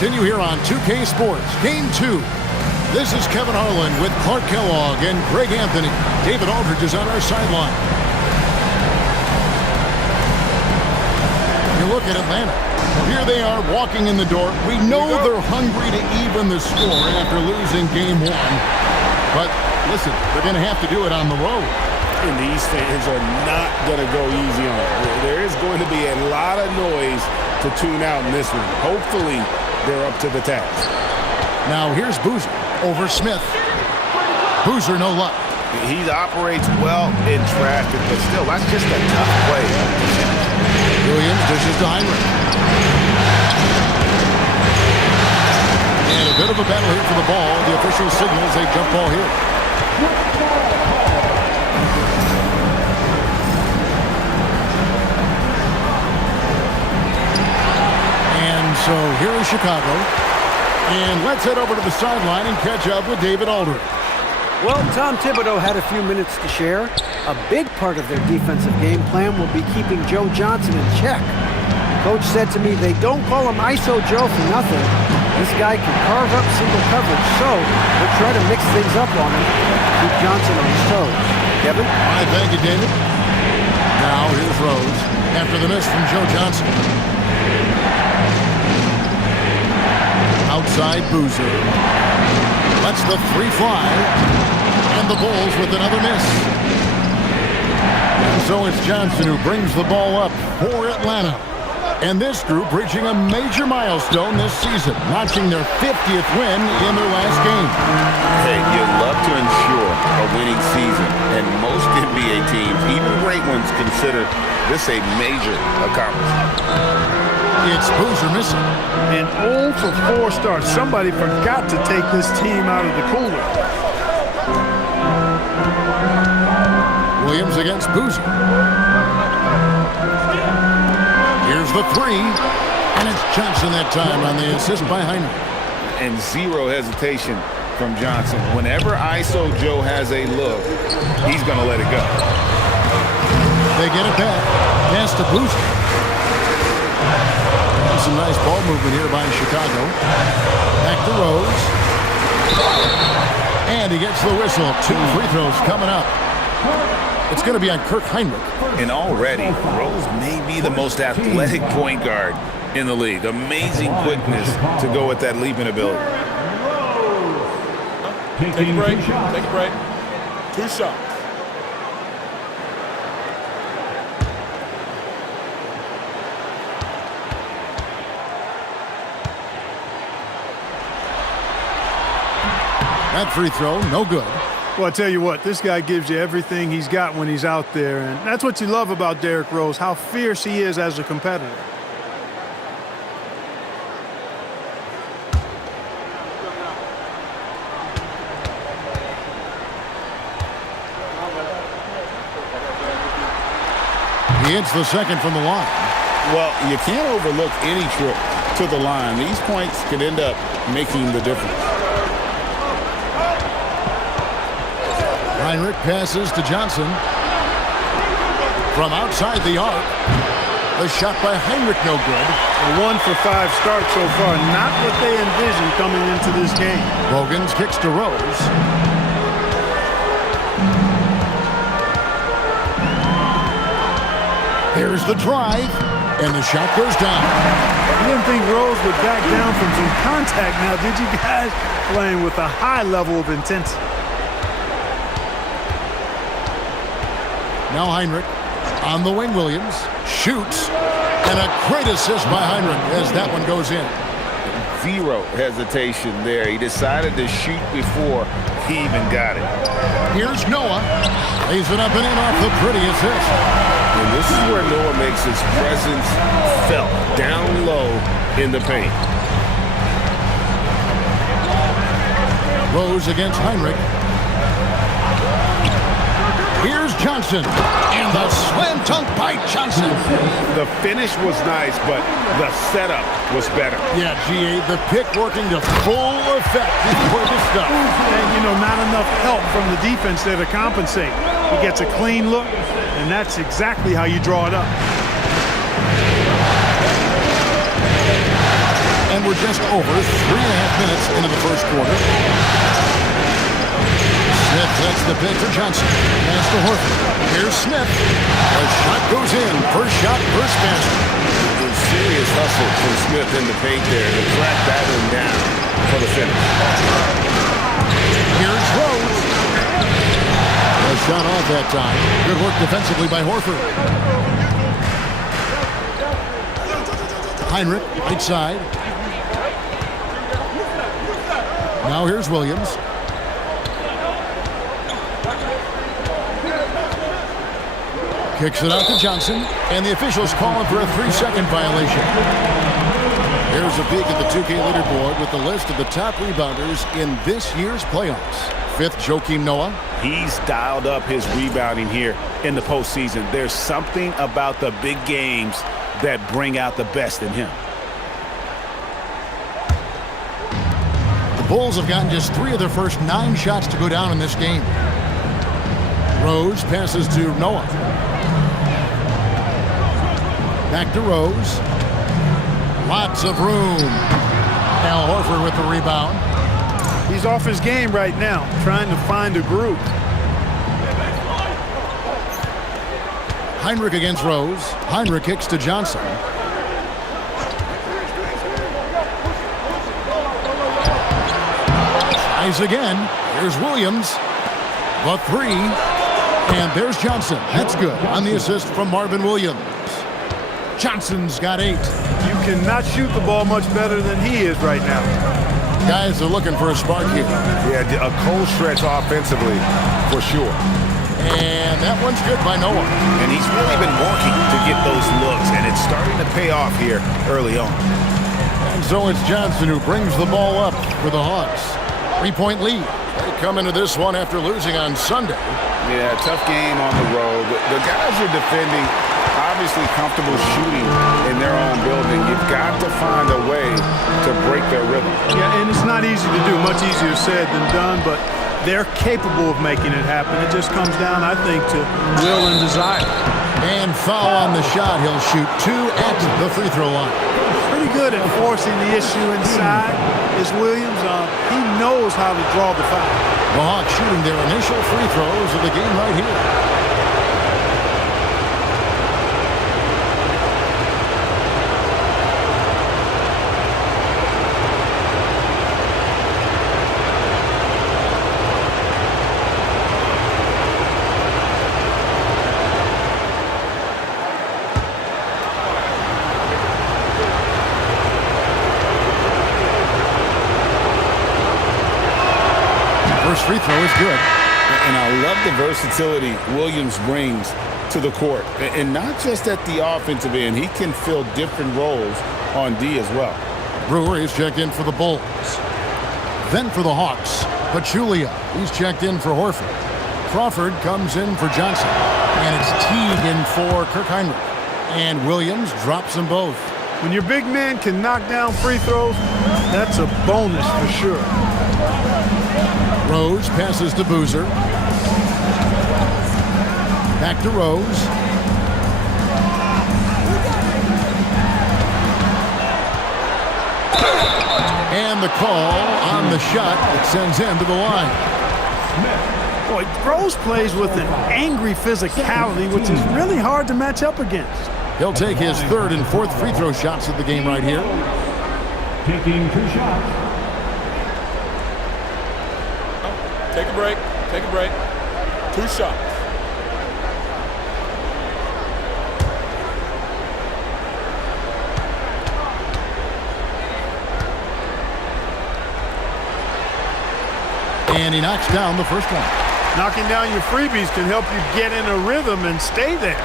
Continue here on 2K Sports, Game 2. This is Kevin Harlan with Clark Kellogg and Greg Anthony. David Aldridge is on our sideline. You look at Atlanta. Here they are walking in the door. We know they're hungry to even the score after losing Game 1. But listen, they're going to have to do it on the road. And these fans are not going to go easy on it. There is going to be a lot of noise to tune out in this one. Hopefully, they're up to the task. Now here's Boozer over Smith. Boozer, no luck. He operates well in traffic, but still, that's just a tough play. Williams dishes to Heinrich. And a bit of a battle here for the ball. The official signals a jump ball here. So here is Chicago. And let's head over to the sideline and catch up with David Aldridge. Well, Tom Thibodeau had a few minutes to share. A big part of their defensive game plan will be keeping Joe Johnson in check. Coach said to me, they don't call him ISO Joe for nothing. This guy can carve up single coverage, so we'll try to mix things up on him. Keep Johnson on his toes. Kevin? All right, thank you, David. Now here's Rose after the miss from Joe Johnson. Outside Boozer. Lets the three fly. And the Bulls with another miss. And so it's Johnson who brings the ball up for Atlanta. And this group reaching a major milestone this season, notching their 50th win in their last game. Hey, you'd love to ensure a winning season, and most NBA teams, even great ones, consider this a major accomplishment. It's Boozer missing. An 0 for 4 start. Somebody forgot to take this team out of the cooler. Williams against Boozer. Here's the three. And it's Johnson that time on the assist by Heinrich. And zero hesitation from Johnson. Whenever ISO Joe has a look, he's going to let it go. They get it back. Pass to Boozer. Some nice ball movement here by Chicago. Back to Rose. And he gets the whistle. 2 free throws coming up. It's going to be on Kirk Heinrich. And already, Rose may be the most athletic point guard in the league. Amazing quickness to go with that leaping ability. Take a break. Take a break. 2 shots. That free throw, no good. Well, I tell you what, this guy gives you everything he's got when he's out there. And that's what you love about Derrick Rose, how fierce he is as a competitor. He hits the second from the line. Well, you can't overlook any trip to the line. These points could end up making the difference. Heinrich passes to Johnson. From outside the arc. The shot by Heinrich no good. A 1 for 5 start so far. Not what they envisioned coming into this game. Bogans kicks to Rose. Here's the drive. And the shot goes down. I didn't think Rose would back down from some contact now, did you guys? Playing with a high level of intensity. Now Heinrich on the wing. Williams shoots, and a great assist by Heinrich as that one goes in. Zero hesitation there. He decided to shoot before he even got it. Here's Noah. Lays it up and in off the pretty assist. And this is where Noah makes his presence felt down low in the paint. Rose against Heinrich. Here's Johnson. And the slam dunk by Johnson. The finish was nice, but the setup was better. Yeah, G.A., the pick working to full effect before the stuff. And, you know, not enough help from the defense there to compensate. He gets a clean look, and that's exactly how you draw it up. And we're just over 3.5 minutes into the first quarter. Smith sets the pick for Johnson. Pass to Horford. Here's Smith. A shot goes in. First shot, first basket. Serious hustle from Smith in the paint there to track that one down for the finish. Here's Rose. A shot off that time. Good work defensively by Horford. Heinrich, right side. Now here's Williams. Kicks it out to Johnson, and the officials calling for a 3-second violation. Here's a peek at the 2K leaderboard with the list of the top rebounders in this year's playoffs. 5th, Joakim Noah. He's dialed up his rebounding here in the postseason. There's something about the big games that bring out the best in him. The Bulls have gotten just 3 of their first 9 shots to go down in this game. Rose passes to Noah. Back to Rose. Lots of room. Al Horford with the rebound. He's off his game right now, trying to find a groove. Heinrich against Rose. Heinrich kicks to Johnson. Tries again. Here's Williams. The 3. And there's Johnson. That's good on the assist from Marvin Williams. Johnson's got 8. You cannot shoot the ball much better than he is right now. Guys are looking for a spark here. Yeah, a cold stretch offensively for sure. And that one's good by Noah. And he's really been working to get those looks, and it's starting to pay off here early on. And so it's Johnson who brings the ball up for the Hawks. 3-point lead. They come into this one after losing on Sunday. Yeah, tough game on the road. The guys are defending, obviously comfortable shooting in their own building. You've got to find a way to break their rhythm. Yeah, and it's not easy to do. Much easier said than done, but they're capable of making it happen. It just comes down, I think, to will and desire. And foul on the shot. He'll shoot 2 at the free throw line. Pretty good at forcing the issue inside is Williams. He knows how to draw the foul. The Hawks shooting their initial free throws of the game right here. First free throw is good. And I love the versatility Williams brings to the court. And not just at the offensive end. He can fill different roles on D as well. Brewer is checked in for the Bulls. Then for the Hawks, Pachulia. He's checked in for Horford. Crawford comes in for Johnson. And it's Teague in for Kirk Heinrich. And Williams drops them both. When your big man can knock down free throws, that's a bonus for sure. Rose passes to Boozer. Back to Rose. And the call on the shot that sends him to the line. Boy, Rose plays with an angry physicality, which is really hard to match up against. He'll take his 3rd and 4th free throw shots of the game right here. Taking 2 shots. Take a break. Take a break. 2 shots. And he knocks down the first one. Knocking down your freebies can help you get in a rhythm and stay there.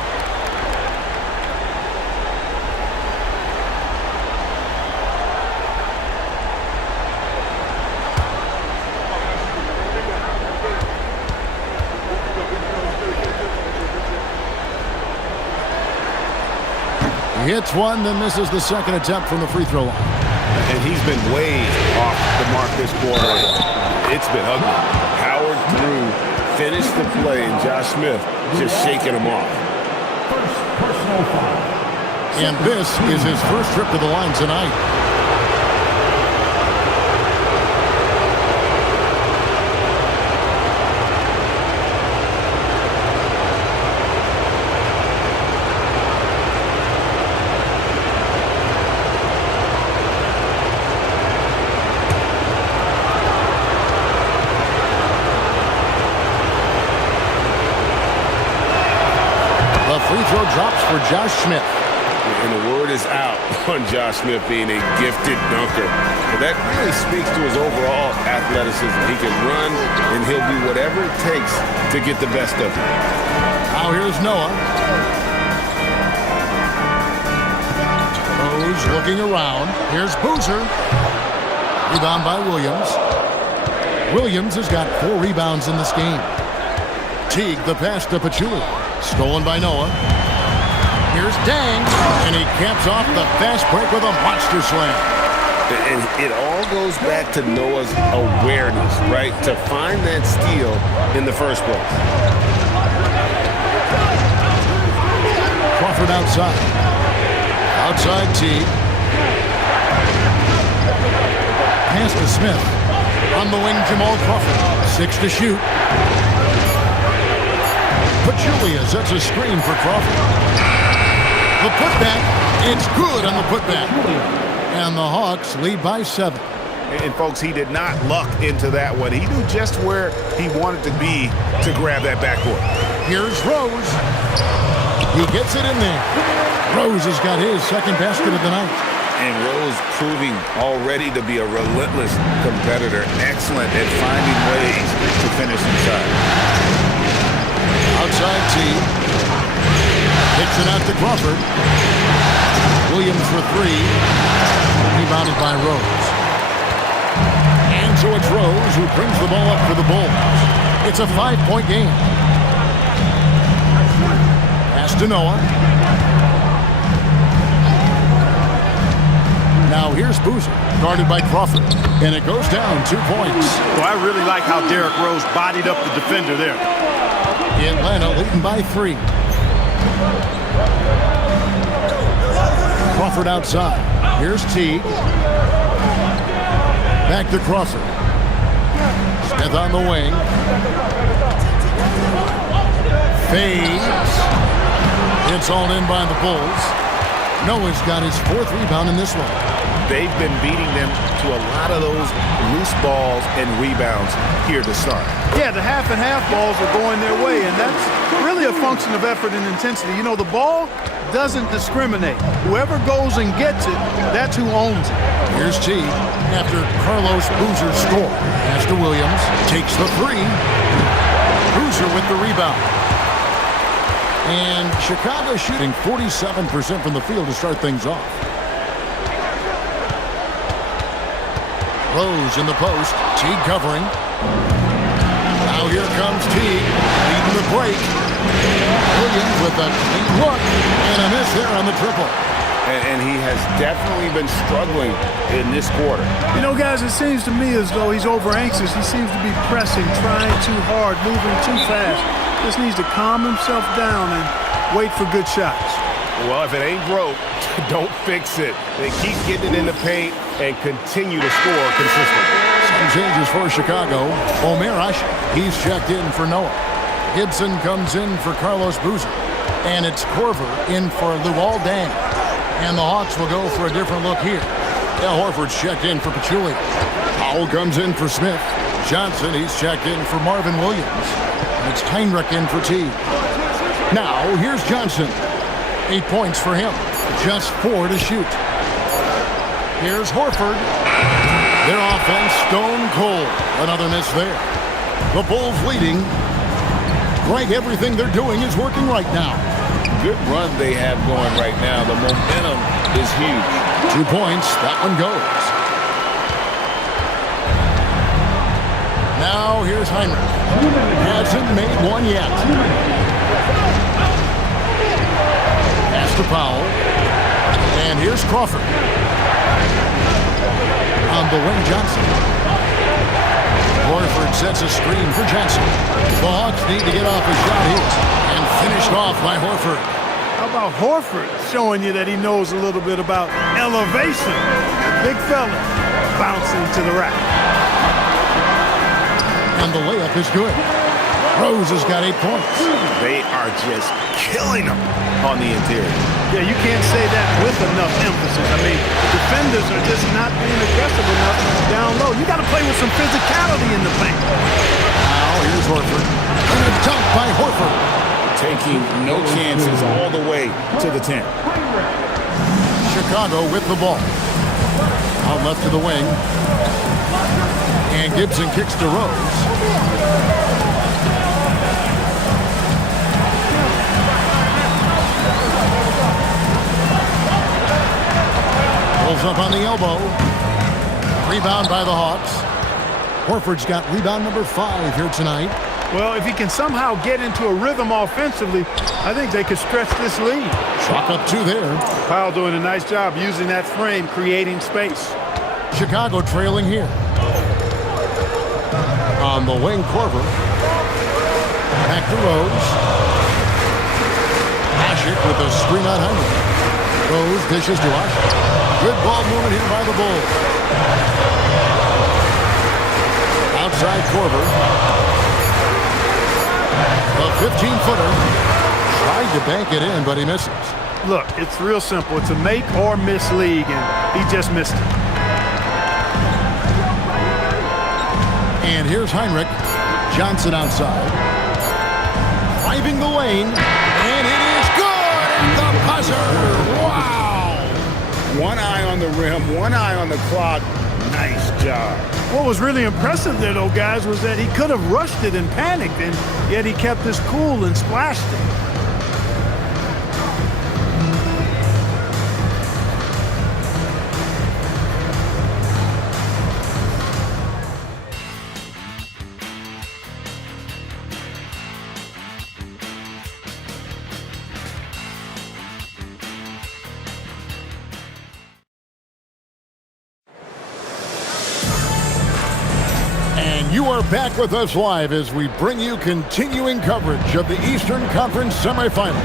He hits one, then misses the second attempt from the free throw line. And he's been way off the mark this quarter. It's been ugly. Howard through, finished the play, and Josh Smith just shaking him off. First personal foul. And this is his first trip to the line tonight. Smith. And the word is out on Josh Smith being a gifted dunker. But that really speaks to his overall athleticism. He can run, and he'll do whatever it takes to get the best of him. Now here's Noah. Rose looking around. Here's Boozer. Rebound by Williams. Williams has got 4 rebounds in this game. Teague, the pass to Pachulia. Stolen by Noah. Here's Dang, and he caps off the fast break with a monster slam. And it all goes back to Noah's awareness, right? To find that steal in the first place. Crawford outside. Outside Teague. Pass to Smith. On the wing, Jamal Crawford. 6 to shoot. Pachulia sets a screen for Crawford. The putback, it's good on the putback. And the Hawks lead by 7. And folks, he did not luck into that one. He knew just where he wanted to be to grab that backboard. Here's Rose. He gets it in there. Rose has got his second basket of the night. And Rose proving already to be a relentless competitor. Excellent at finding ways to finish inside. Outside Teague. Kicks it out to Crawford. Williams for 3. Rebounded by Rose. And so it's Rose who brings the ball up for the Bulls. It's a 5-point game. Pass to Noah. Now here's Boozer, guarded by Crawford. And it goes down 2 points. Well, I really like how Derrick Rose bodied up the defender there. Atlanta leading by 3. Crawford outside. Here's Teague. Back to Crawford. Smith on the wing. Fades. It's all in by the Bulls. Noah's got his 4th rebound in this one. They've been beating them to a lot of those loose balls and rebounds here to start. Yeah, the half and half balls are going their way, and that's really a function of effort and intensity. You know, the ball doesn't discriminate. Whoever goes and gets it, that's who owns it. Here's Teague after Carlos Boozer's score. Pass to Williams. Takes the 3. Boozer with the rebound. And Chicago shooting 47% from the field to start things off. Rose in the post. Teague covering. Now here comes Teague leading the break. Williams with a clean look and a miss there on the triple. And he has definitely been struggling in this quarter. You know, guys, it seems to me as though he's over anxious. He seems to be pressing, trying too hard, moving too fast. Just needs to calm himself down and wait for good shots. Well, if it ain't broke, don't fix it. They keep getting it in the paint and continue to score consistently. Some changes for Chicago. MyEras, he's checked in for Noah. Gibson comes in for Carlos Boozer. And it's Corver in for Luol Deng. And the Hawks will go for a different look here. Al Horford's checked in for Pachulia. Powell comes in for Smith. Johnson, he's checked in for Marvin Williams. And it's Heinrich in for Teague. Now, here's Johnson. 8 points for him. Just 4 to shoot. Here's Horford. Their offense stone cold. Another miss there. The Bulls leading. Greg, everything they're doing is working right now. Good run they have going right now. The momentum is huge. 2 points. That one goes. Now here's Heinrich. Hasn't made one yet. Pass to Powell. And here's Crawford. On the wing, Johnson. Horford sets a screen for Johnson. The Hawks need to get off a shot here. And finished off by Horford. How about Horford showing you that he knows a little bit about elevation? Big fella bouncing to the rack. And the layup is good. Rose has got 8 points. They are just killing them on the interior. Yeah, you can't say that with enough emphasis. I mean, the defenders are just not being aggressive enough down low. You got to play with some physicality in the paint. Now here's Horford. And a dunk by Horford. Take taking no chances all the way to the 10. Chicago with the ball. Out left to the wing. And Gibson kicks to Rose. Pulls up on the elbow. Rebound by the Hawks. Horford's got rebound number 5 here tonight. Well, if he can somehow get into a rhythm offensively, I think they could stretch this lead. Chalk up 2 there. Powell doing a nice job using that frame, creating space. Chicago trailing here. On the wing, Korver. Back to Rose. Ashik with a screen on Heinrich. Rose dishes to Ashik. Good ball movement here by the Bulls. Outside Korver. The 15-footer. Tried to bank it in, but he misses. Look, it's real simple. It's a make or miss league, and he just missed it. And here's Heinrich. Johnson outside. Driving the lane. And it is good at the buzzer. Wow. One eye on the rim, one eye on the clock. Nice job. What was really impressive there, though, guys, was that he could have rushed it and panicked, and yet he kept his cool and splashed it. You are back with us live as we bring you continuing coverage of the Eastern Conference semifinals.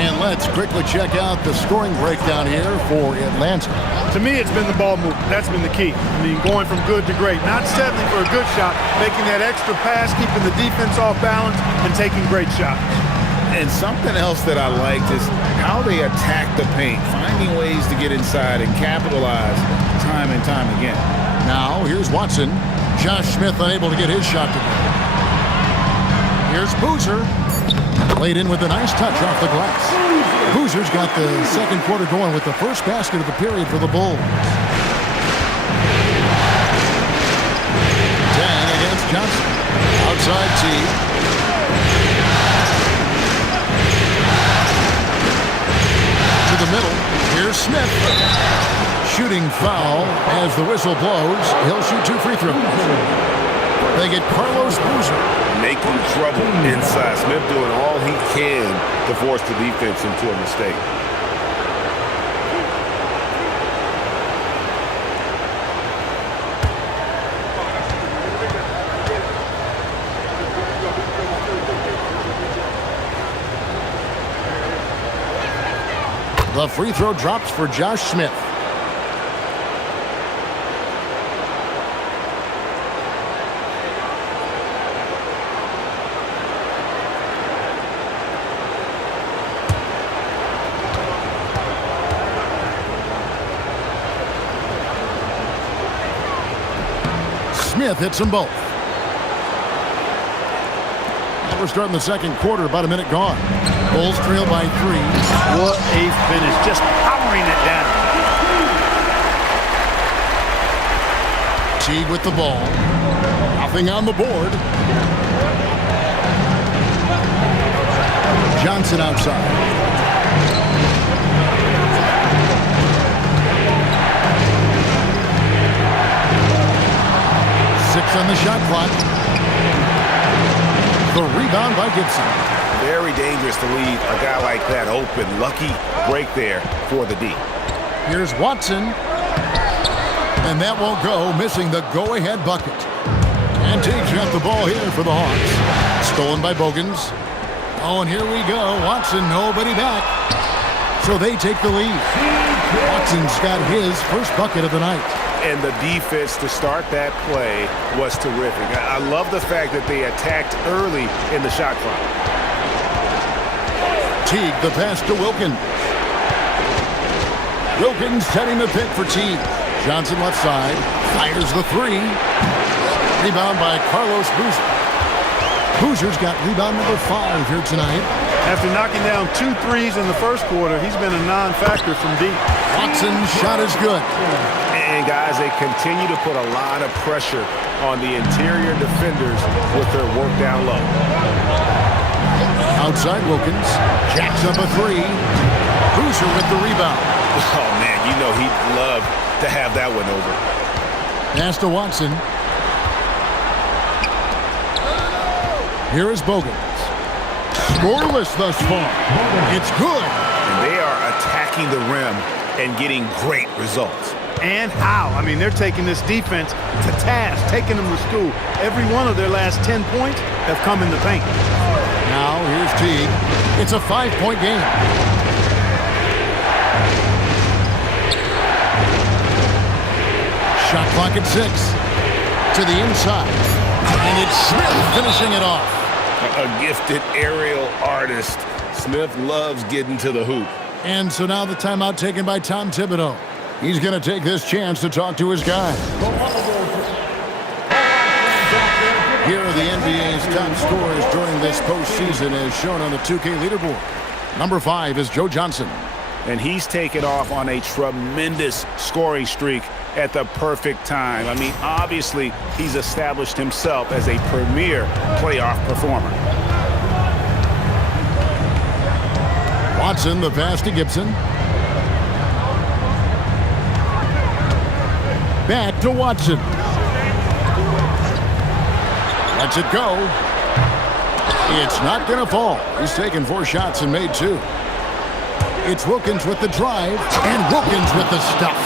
And let's quickly check out the scoring breakdown here for Atlanta. To me, it's been the ball movement. That's been the key. I mean, going from good to great. Not settling for a good shot, making that extra pass, keeping the defense off balance, and taking great shots. And something else that I liked is how they attack the paint, finding ways to get inside and capitalize time and time again. Now, here's Watson. Josh Smith unable to get his shot to go. Here's Boozer. Played in with a nice touch off the glass. Boozer's got the second quarter going with the first basket of the period for the Bulls. 10 against Johnson. Outside T. To the middle. Here's Smith. Shooting foul as the whistle blows. He'll shoot 2 free throws. They get Carlos Boozer. Making trouble inside. Smith doing all he can to force the defense into a mistake. The free throw drops for Josh Smith. Smith hits them both. And we're starting the second quarter, about a minute gone. Bulls trail by 3. What a finish, just powering it down. Teague with the ball. Nothing on the board. Johnson outside. On the shot clock. The rebound by Gibson. Very dangerous to leave a guy like that open. Lucky break there for the D. Here's Watson. And that won't go, missing the go-ahead bucket. And Teague's got the ball here for the Hawks. Stolen by Bogans. Oh, and here we go. Watson, nobody back. So they take the lead. Watson's got his first bucket of the night. And the defense to start that play was terrific. I love the fact that they attacked early in the shot clock. Teague, the pass to Wilkins. Wilkins setting the pick for Teague. Johnson left side. Fires the 3. Rebound by Carlos Boozer. Hoosiers got rebound number 5 here tonight. After knocking down 2 threes in the first quarter, he's been a non-factor from deep. Watson's shot is good. And, guys, they continue to put a lot of pressure on the interior defenders with their work down low. Outside Wilkins. Jacks up a 3. Hoosier with the rebound. Oh, man, you know he'd love to have that one over. Pass to Watson. Here is Bogans. Scoreless thus far. It's good. And they are attacking the rim and getting great results. And how? I mean, they're taking this defense to task, taking them to school. Every one of their last 10 points have come in the paint. Now here's Teague. It's a 5-point game. Shot clock at 6. To the inside. And it's Smith finishing it off. A gifted aerial artist. Smith loves getting to the hoop. And so now the timeout taken by Tom Thibodeau. He's going to take this chance to talk to his guy. Here are the NBA's top scorers during this postseason as shown on the 2K leaderboard. Number 5 is Joe Johnson. And he's taken off on a tremendous scoring streak at the perfect time. I mean, obviously, he's established himself as a premier playoff performer. Watson, the pass to Gibson. Back to Watson. Lets it go. It's not going to fall. He's taken 4 shots and made 2. It's Wilkins with the drive, and Wilkins with the stuff.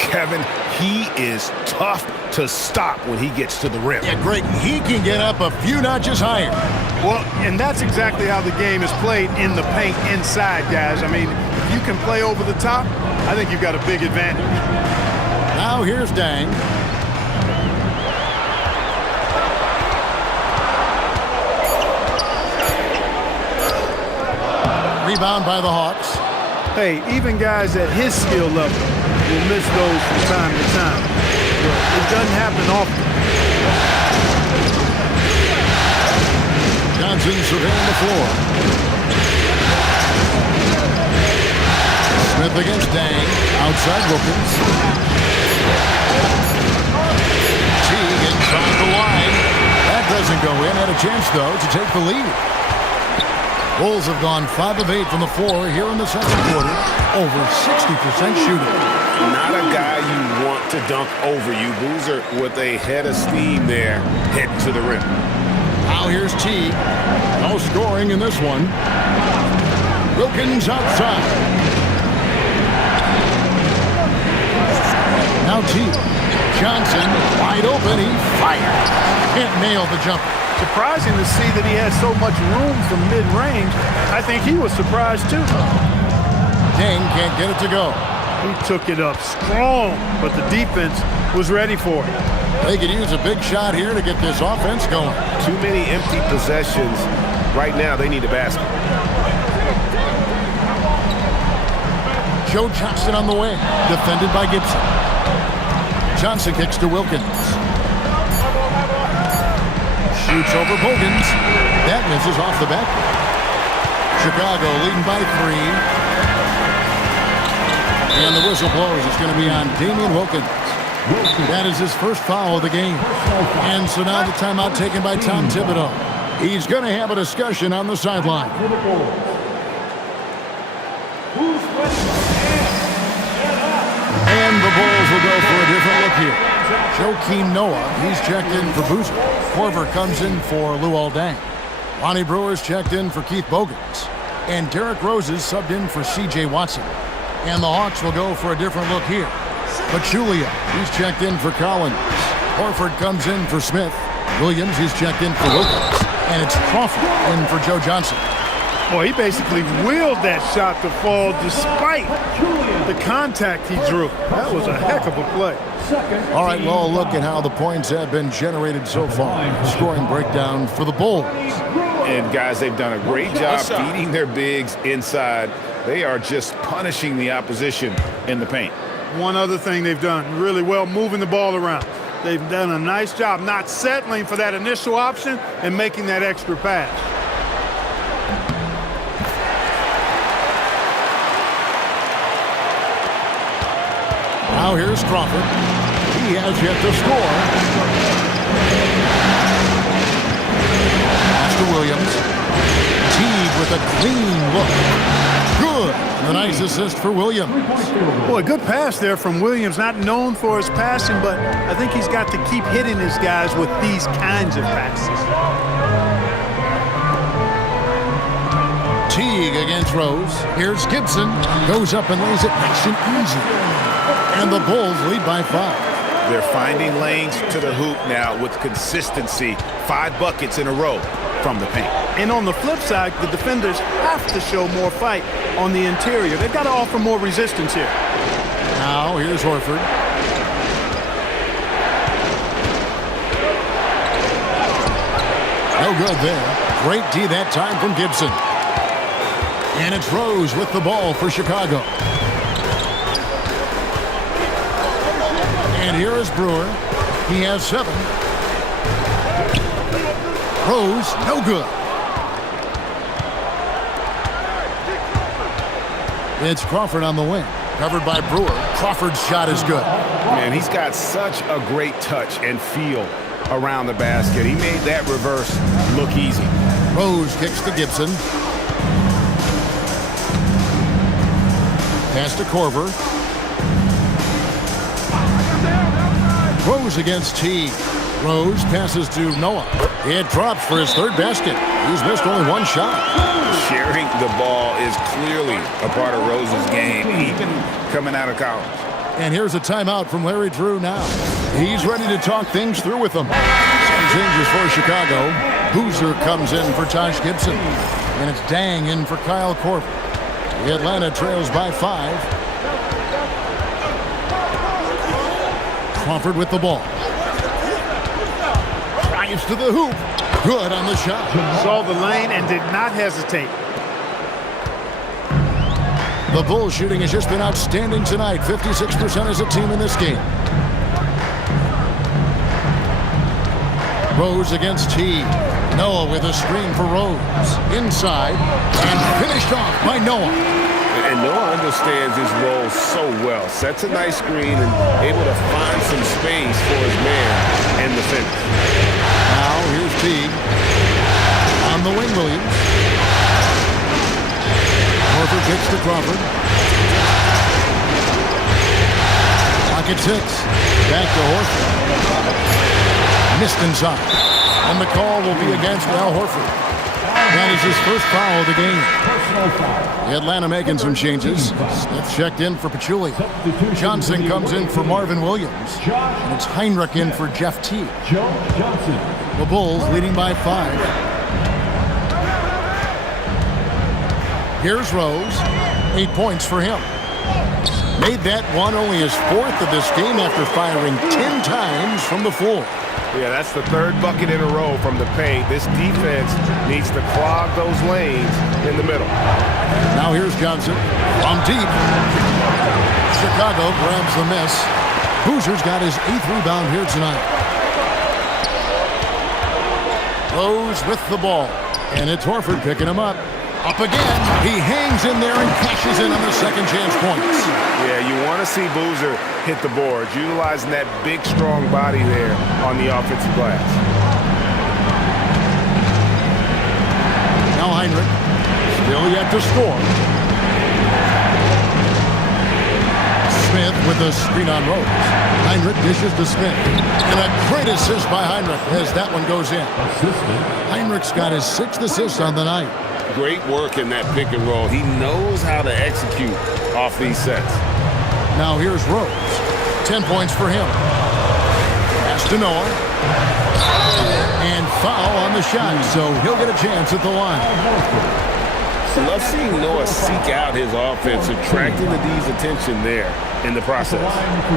Kevin, he is tough to stop when he gets to the rim. Yeah, great. He can get up a few notches higher. Well, and that's exactly how the game is played in the paint inside, guys. I mean, if you can play over the top, I think you've got a big advantage. Now here's Dang. Rebound by the Hawks. Hey, even guys at his skill level will miss those from time to time. But it doesn't happen often. Johnson surveying the floor. Smith against Dang. Outside Wilkins. Teague inside the line. That doesn't go in. Had a chance, though, to take the lead. Bulls have gone 5 of 8 from the floor here in the second quarter. Over 60% shooting. Not a guy you want to dunk over you. Boozer with a head of steam there, heading to the rim. Now here's Teague. No scoring in this one. Wilkins outside. Now Teague. Johnson wide open. He fires. Can't nail the jumper. Surprising to see that he had so much room from mid-range. I think he was surprised, too. Dang can't get it to go. He took it up strong, but the defense was ready for it. They could use a big shot here to get this offense going. Too many empty possessions. Right now, they need a basket. Joe Johnson on the way. Defended by Gibson. Johnson kicks to Wilkins. Shoots over Bogans. That misses off the back. Chicago leading by 3. And the whistle blows. It's going to be on Damian Wilkins. That is his first foul of the game. And so now the timeout taken by Tom Thibodeau. He's going to have a discussion on the sideline. And the Bulls will go for a different look here. Joakim Noah, he's checked in for Boozer. Korver comes in for Luol Deng. Lonnie Brewer's checked in for Keith Bogans. And Derrick Rose is subbed in for C.J. Watson. And the Hawks will go for a different look here. Pachulia, he's checked in for Collins. Horford comes in for Smith. Williams, he's checked in for Wilkins. And it's Crawford in for Joe Johnson. Boy, he basically willed that shot to fall despite the contact he drew. That was a heck of a play. All right, well, look at how the points have been generated so far. Scoring breakdown for the Bulls. And, guys, they've done a great job feeding their bigs inside. They are just punishing the opposition in the paint. One other thing they've done really well, moving the ball around. They've done a nice job not settling for that initial option and making that extra pass. Now here's Crawford. He has yet to score. Pass to Williams. Teague with a clean look. Good. And a nice assist for Williams. Boy, good pass there from Williams. Not known for his passing, but I think he's got to keep hitting his guys with these kinds of passes. Teague against Rose. Here's Gibson. Goes up and lays it nice and easy. And the Bulls lead by 5. They're finding lanes to the hoop now with consistency. 5 buckets in a row from the paint. And on the flip side, the defenders have to show more fight on the interior. They've got to offer more resistance here. Now here's Horford. No good there. Great D that time from Gibson. And it's Rose with the ball for Chicago. And here is Brewer. He has 7. Rose, no good. It's Crawford on the wing. Covered by Brewer. Crawford's shot is good. Man, he's got such a great touch and feel around the basket. He made that reverse look easy. Rose kicks to Gibson. Pass to Korver. Rose against Teague. Rose passes to Noah. It drops for his 3rd basket. He's missed only 1 shot. Sharing the ball is clearly a part of Rose's game, even coming out of college. And here's a timeout from Larry Drew now. He's ready to talk things through with them. Some changes for Chicago. Boozer comes in for Taj Gibson. And it's Dang in for Kyle Korver. Atlanta trails by 5. Crawford with the ball. Drives to the hoop. Good on the shot. Saw the lane and did not hesitate. The Bulls shooting has just been outstanding tonight. 56% as a team in this game. Rose against Teague. Noah with a screen for Rose. Inside. And finished off by Noah. And Noah understands his role so well. Sets a nice screen and able to find some space for his man and the finish. Now here's Teague. On the wing, Williams. Horford kicks to Crawford. Pocket 6. Back to Horford. Missed inside. And the call will be against Al Horford. That is his first foul of the game. Atlanta making some changes. Smith checked in for Pachulia. Johnson comes in for Marvin Williams. And it's Heinrich in for Jeff Teague. The Bulls leading by 5. Here's Rose. 8 points for him. Made that one only his 4th of this game after firing 10 times from the floor. Yeah, that's the 3rd bucket in a row from the paint. This defense needs to clog those lanes in the middle. Now here's Johnson from deep. Chicago grabs the miss. Boozer's got his 8th rebound here tonight. Rose with the ball. And it's Horford picking him up. Up again. He hangs in there and cashes in on the second chance points. Yeah, you want to see Boozer hit the boards, utilizing that big, strong body there on the offensive glass. Now Heinrich, still yet to score. Smith with a screen on Rose. Heinrich dishes to Smith. And a great assist by Heinrich as that one goes in. Heinrich's got his 6th assist on the night. Great work in that pick and roll. He knows how to execute off these sets. Now here's Rose. 10 points for him. Pass to Noah. And foul on the shot, so he'll get a chance at the line. I love seeing Noah seek out his offense, attracting the D's attention there in the process.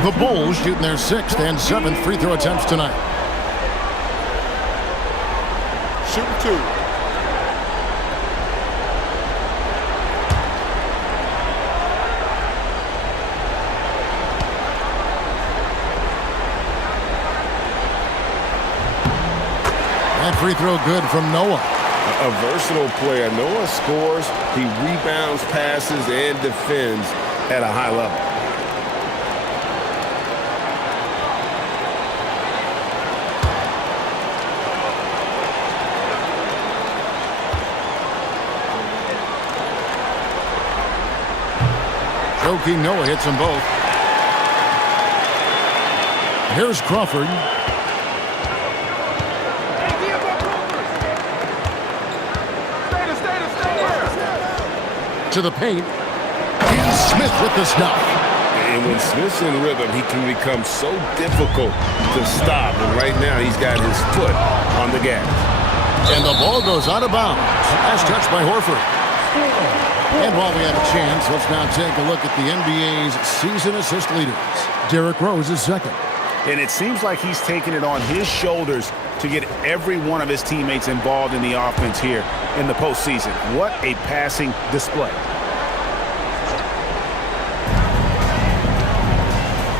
The Bulls shooting their 6th and 7th free throw attempts tonight. Shooting 2. That free throw good from Noah. A versatile player. Noah scores, he rebounds, passes, and defends at a high level. Joakim Noah hits them both. Here's Crawford. To the paint. Here's Smith with the stop. And when Smith's in rhythm, he can become so difficult to stop. And right now, he's got his foot on the gas. And the ball goes out of bounds. Last touch by Horford. And while we have a chance, let's now take a look at the NBA's season assist leaders. Derrick Rose is second. And it seems like he's taking it on his shoulders to get every one of his teammates involved in the offense here in the postseason. What a passing display.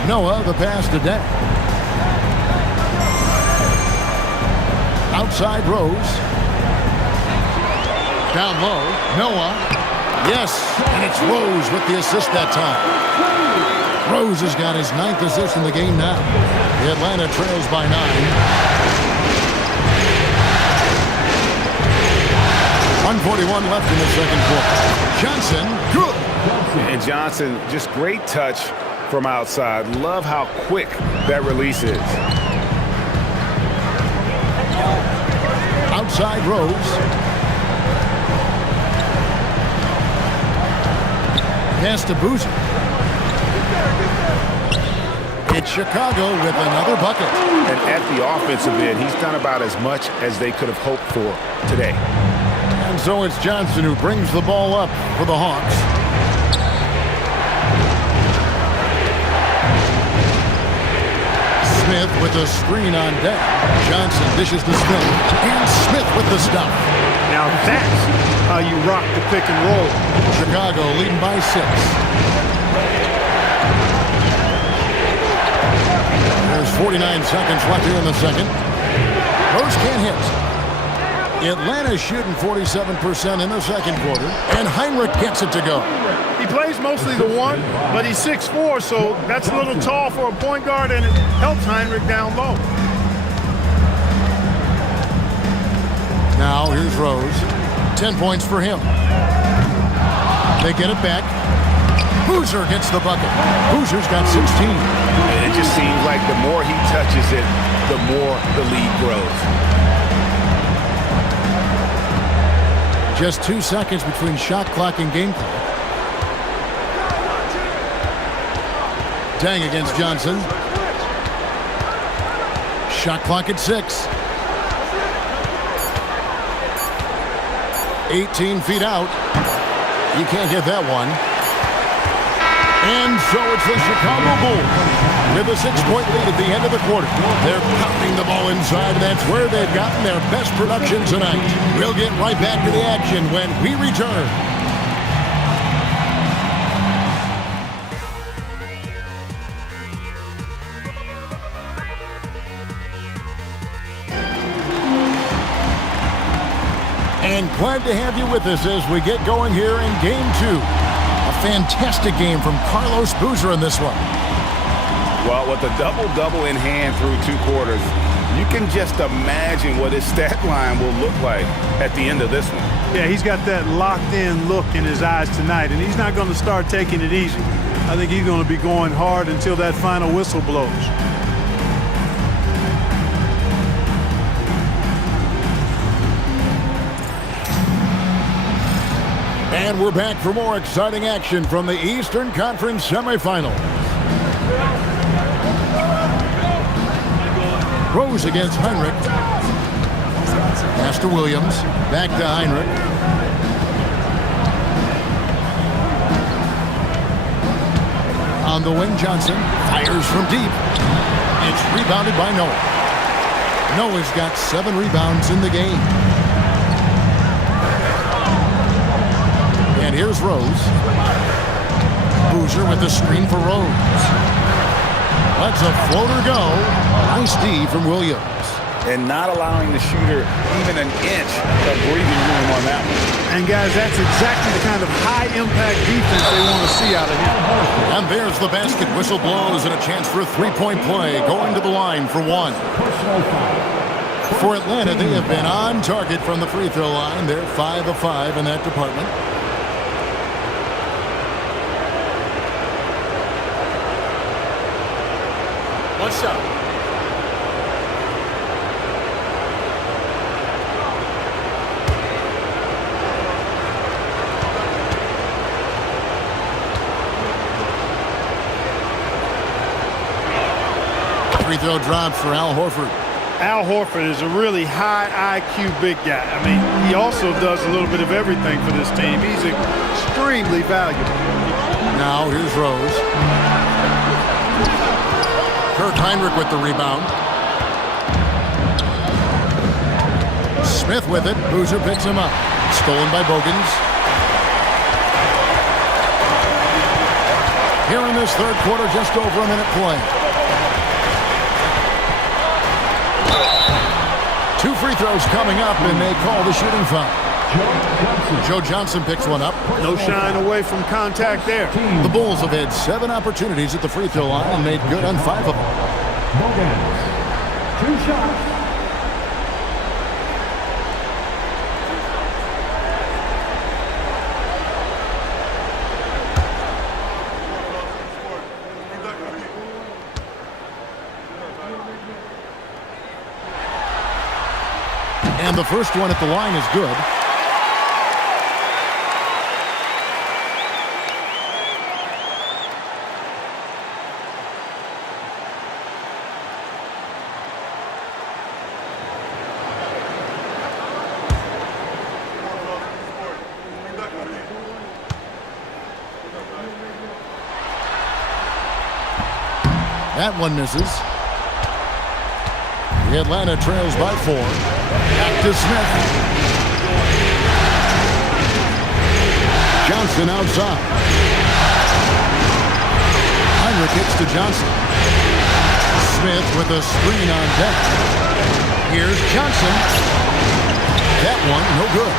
Noah, the pass to Dak. Outside Rose. Down low, Noah. Yes, and it's Rose with the assist that time. Rose has got his 9th assist in the game now. The Atlanta trails by 9. 141 left in the second quarter. Johnson, good. And Johnson, just great touch from outside. Love how quick that release is. Outside Rose. Pass to Boozer. It's Chicago with another bucket. And at the offensive end, he's done about as much as they could have hoped for today. And so it's Johnson who brings the ball up for the Hawks. Smith with a screen on deck. Johnson dishes to Smith. And Smith with the stop. Now that's how you rock the pick and roll. Chicago leading by 6. There's 49 seconds left here in the second. Rose can't hit. Atlanta shooting 47% in the second quarter. And Heinrich gets it to go. He plays mostly the 1, but he's 6'4", so that's a little tall for a point guard, and it helps Heinrich down low. Now here's Rose. 10 points for him. They get it back. Boozer gets the bucket. Boozer's got 16. And it just seems like the more he touches it, the more the lead grows. Just 2 seconds between shot clock and game clock. Dang against Johnson. Shot clock at 6. 18 feet out. You can't get that one. And so it's the Chicago Bulls with a 6-point lead at the end of the quarter. They're pounding the ball inside, and that's where they've gotten their best production tonight. We'll get right back to the action when we return. And glad to have you with us as we get going here in Game 2. A fantastic game from Carlos Boozer in this one. Well, with a double-double in hand through 2 quarters, you can just imagine what his stat line will look like at the end of this one. Yeah, he's got that locked-in look in his eyes tonight, and he's not going to start taking it easy. I think he's going to be going hard until that final whistle blows. And we're back for more exciting action from the Eastern Conference semifinals. Rose against Heinrich. Pass to Williams. Back to Heinrich. On the wing, Johnson fires from deep. It's rebounded by Noah. Noah's got 7 rebounds in the game. And here's Rose. Boozer with the screen for Rose. Let's a floater go. Nice D from Williams. and not allowing the shooter even an inch of breathing room on that one. And, guys, that's exactly the kind of high-impact defense they want to see out of him. And there's the basket. Whistle blows and a chance for a three-point play. Going to the line for one. For Atlanta, they have been on target from the free throw line. They're 5 of 5 in that department. One shot. Free throw dropped for Al Horford. Al Horford is a really high IQ big guy. I mean, he also does a little bit of everything for this team. He's extremely valuable. Now here's Rose. Kirk Heinrich with the rebound. Smith with it. Boozer picks him up. Stolen by Bogans. Here in this third quarter, just over a minute play. Two free throws coming up, and they call the shooting foul. Joe Johnson picks one up. No shying away from contact there. The Bulls have had 7 opportunities at the free throw line and made good on 5 of them. Bogans, 2 shots. And the first one at the line is good. That one misses. The Atlanta trails by 4. Back to Smith. Johnson outside. Heinrich hits to Johnson. Smith with a screen on deck. Here's Johnson. That one, no good.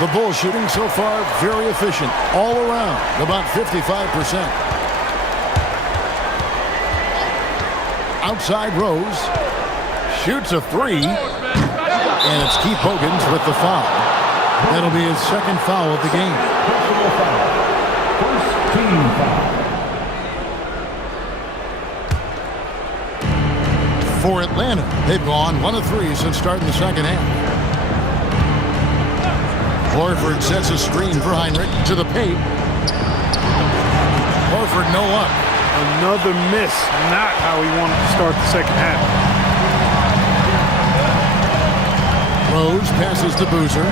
The Bulls shooting so far very efficient. All around, about 55%. Outside Rose. Shoots a 3. And it's Keith Bogans with the foul. That'll be his second foul of the game. First team foul. For Atlanta, they've gone 1 of 3 since starting the second half. Horford sets a screen for Heinrich to the paint. Horford no luck. Another miss. Not how he wanted to start the second half. Rose passes to Boozer.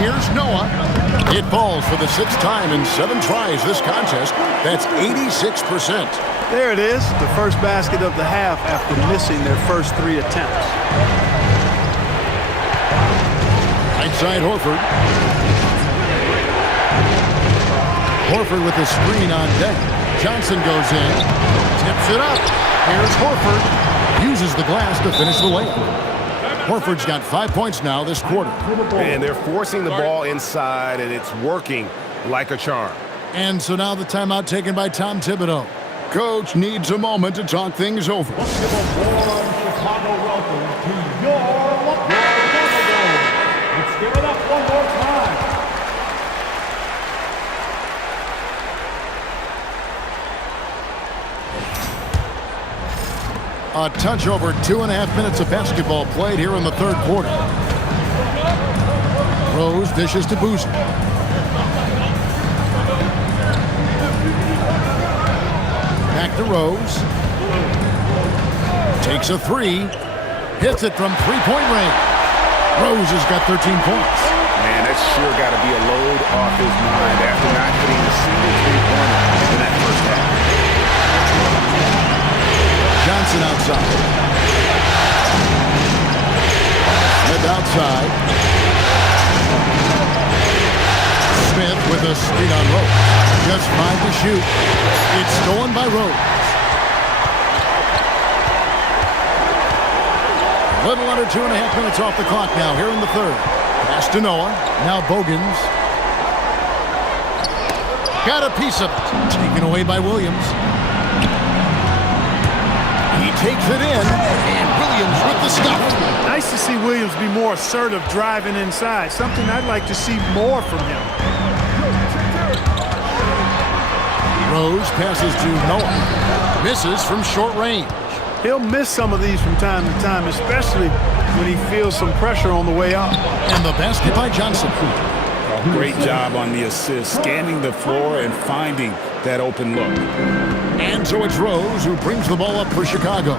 Here's Noah. It falls for the 6th time in 7 tries this contest. That's 86%. There it is, the first basket of the half after missing their first 3 attempts. Right side Horford. Horford with the screen on deck. Johnson goes in. Tips it up. Here's Horford. Uses the glass to finish the layup. Horford's got 5 points now this quarter. And they're forcing the ball inside, and it's working like a charm. And so now the timeout taken by Tom Thibodeau. Coach needs a moment to talk things over. Let's give a warm Chicago welcome to your Chicago. Let's give it up one more time. A touch over 2.5 minutes of basketball played here in the third quarter. Rose dishes to Boozer. Back to Rose. Takes a 3. Hits it from 3-point range. Rose has got 13 points. Man, that's sure got to be a load off his mind after not hitting a single three-pointer in that first half. Johnson outside. Smith outside. Smith with a screen on Rose. Just 5 to shoot. It's stolen by Rose. Little under 2.5 minutes off the clock now here in the third. Pass to Noah. Now Bogans. Got a piece of it. Taken away by Williams. He takes it in, and Williams with the stuff. Nice to see Williams be more assertive driving inside. Something I'd like to see more from him. Rose passes to Noah. Misses from short range. He'll miss some of these from time to time, especially when he feels some pressure on the way up. And the basket by Johnson. Great job on the assist, scanning the floor and finding that open look. And so it's Rose who brings the ball up for Chicago.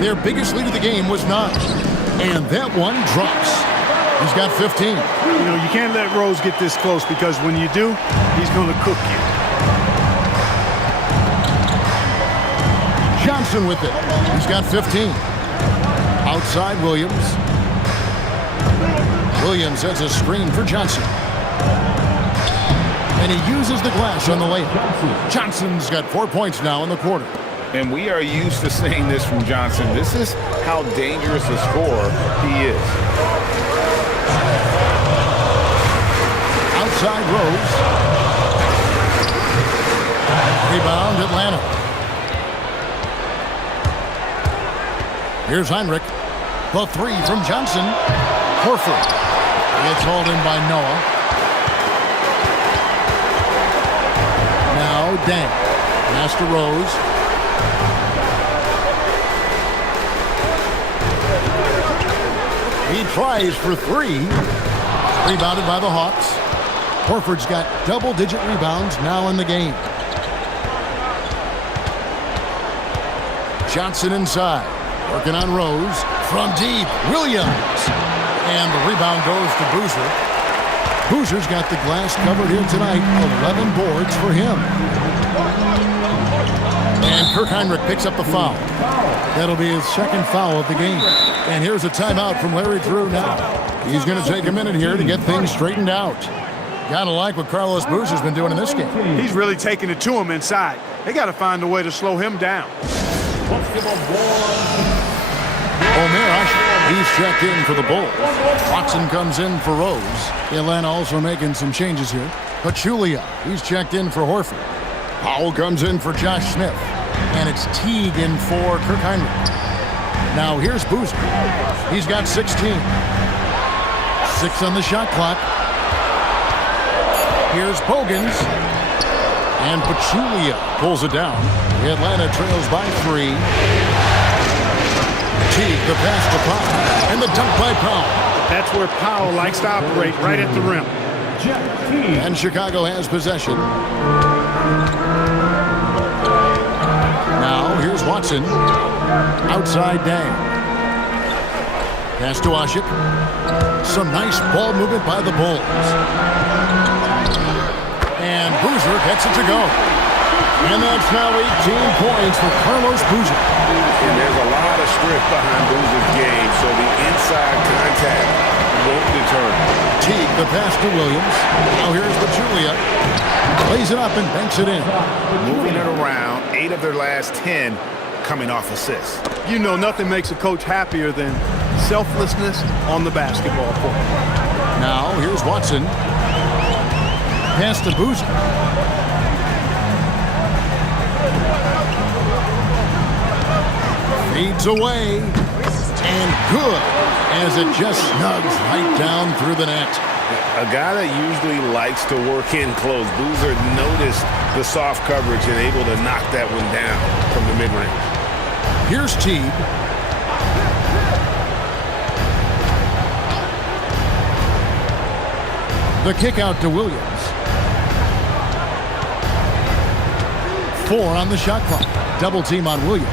Their biggest lead of the game was 9. And that one drops. He's got 15. You know, you can't let Rose get this close because when you do, he's going to cook you. Johnson with it. He's got 15. Outside Williams. Williams has a screen for Johnson. And he uses the glass on the layup. Johnson's got 4 points now in the quarter. And we are used to seeing this from Johnson. This is how dangerous a scorer he is. Outside Rose. Rebound Atlanta. Here's Heinrich. The 3 from Johnson. Horford. It's hauled in by Noah. Now Dang. Pass to Rose. He tries for 3. Rebounded by the Hawks. Horford's got double-digit rebounds now in the game. Johnson inside. Working on Rose. From deep. Williams. And the rebound goes to Boozer. Boozer's got the glass covered here tonight. 11 boards for him. And Kirk Heinrich picks up the foul. That'll be his second foul of the game. And here's a timeout from Larry Drew now. He's going to take a minute here to get things straightened out. Gotta like what Carlos Boozer's been doing in this game. He's really taking it to him inside. They got to find a way to slow him down. Omer, he's checked in for the Bulls. Watson comes in for Rose. Atlanta also making some changes here. Pachulia, he's checked in for Horford. Powell comes in for Josh Smith. And it's Teague in for Kirk Heinrich. Now here's Boozer. He's got 16. 6 on the shot clock. Here's Bogans. And Pachulia pulls it down. Atlanta trails by 3. Teague, the pass to Powell. And the dunk by Powell. That's where Powell likes to operate, right at the rim. And Chicago has possession. Now here's Watson. Outside Dang. Pass to Ashik. Some nice ball movement by the Bulls. And Boozer gets it to go. And that's now 18 points for Carlos Boozer. And there's a lot of strength behind Boozer's game, so the inside contact won't deter him. Teague, the pass to Williams. Now here's Pachulia. Plays it up and banks it in. Moving it around, 8 of their last 10 coming off assists. You know, nothing makes a coach happier than selflessness on the basketball court. Now here's Watson. Pass to Boozer. Fades away. And good as it just snugs right down through the net. A guy that usually likes to work in close. Boozer noticed the soft coverage and able to knock that one down from the mid-range. Here's Teague. The kick out to Williams. 4 on the shot clock. Double team on Williams.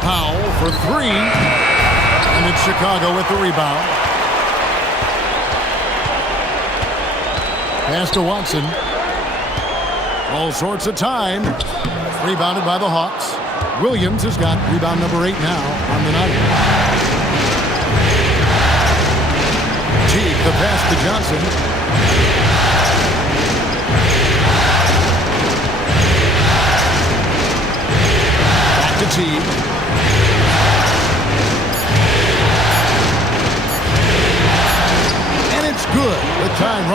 Powell for 3. And it's Chicago with the rebound. Pass to Watson. All sorts of time. Rebounded by the Hawks. Williams has got rebound number 8 now on the night. Teague, the pass to Johnson. Back to Teague.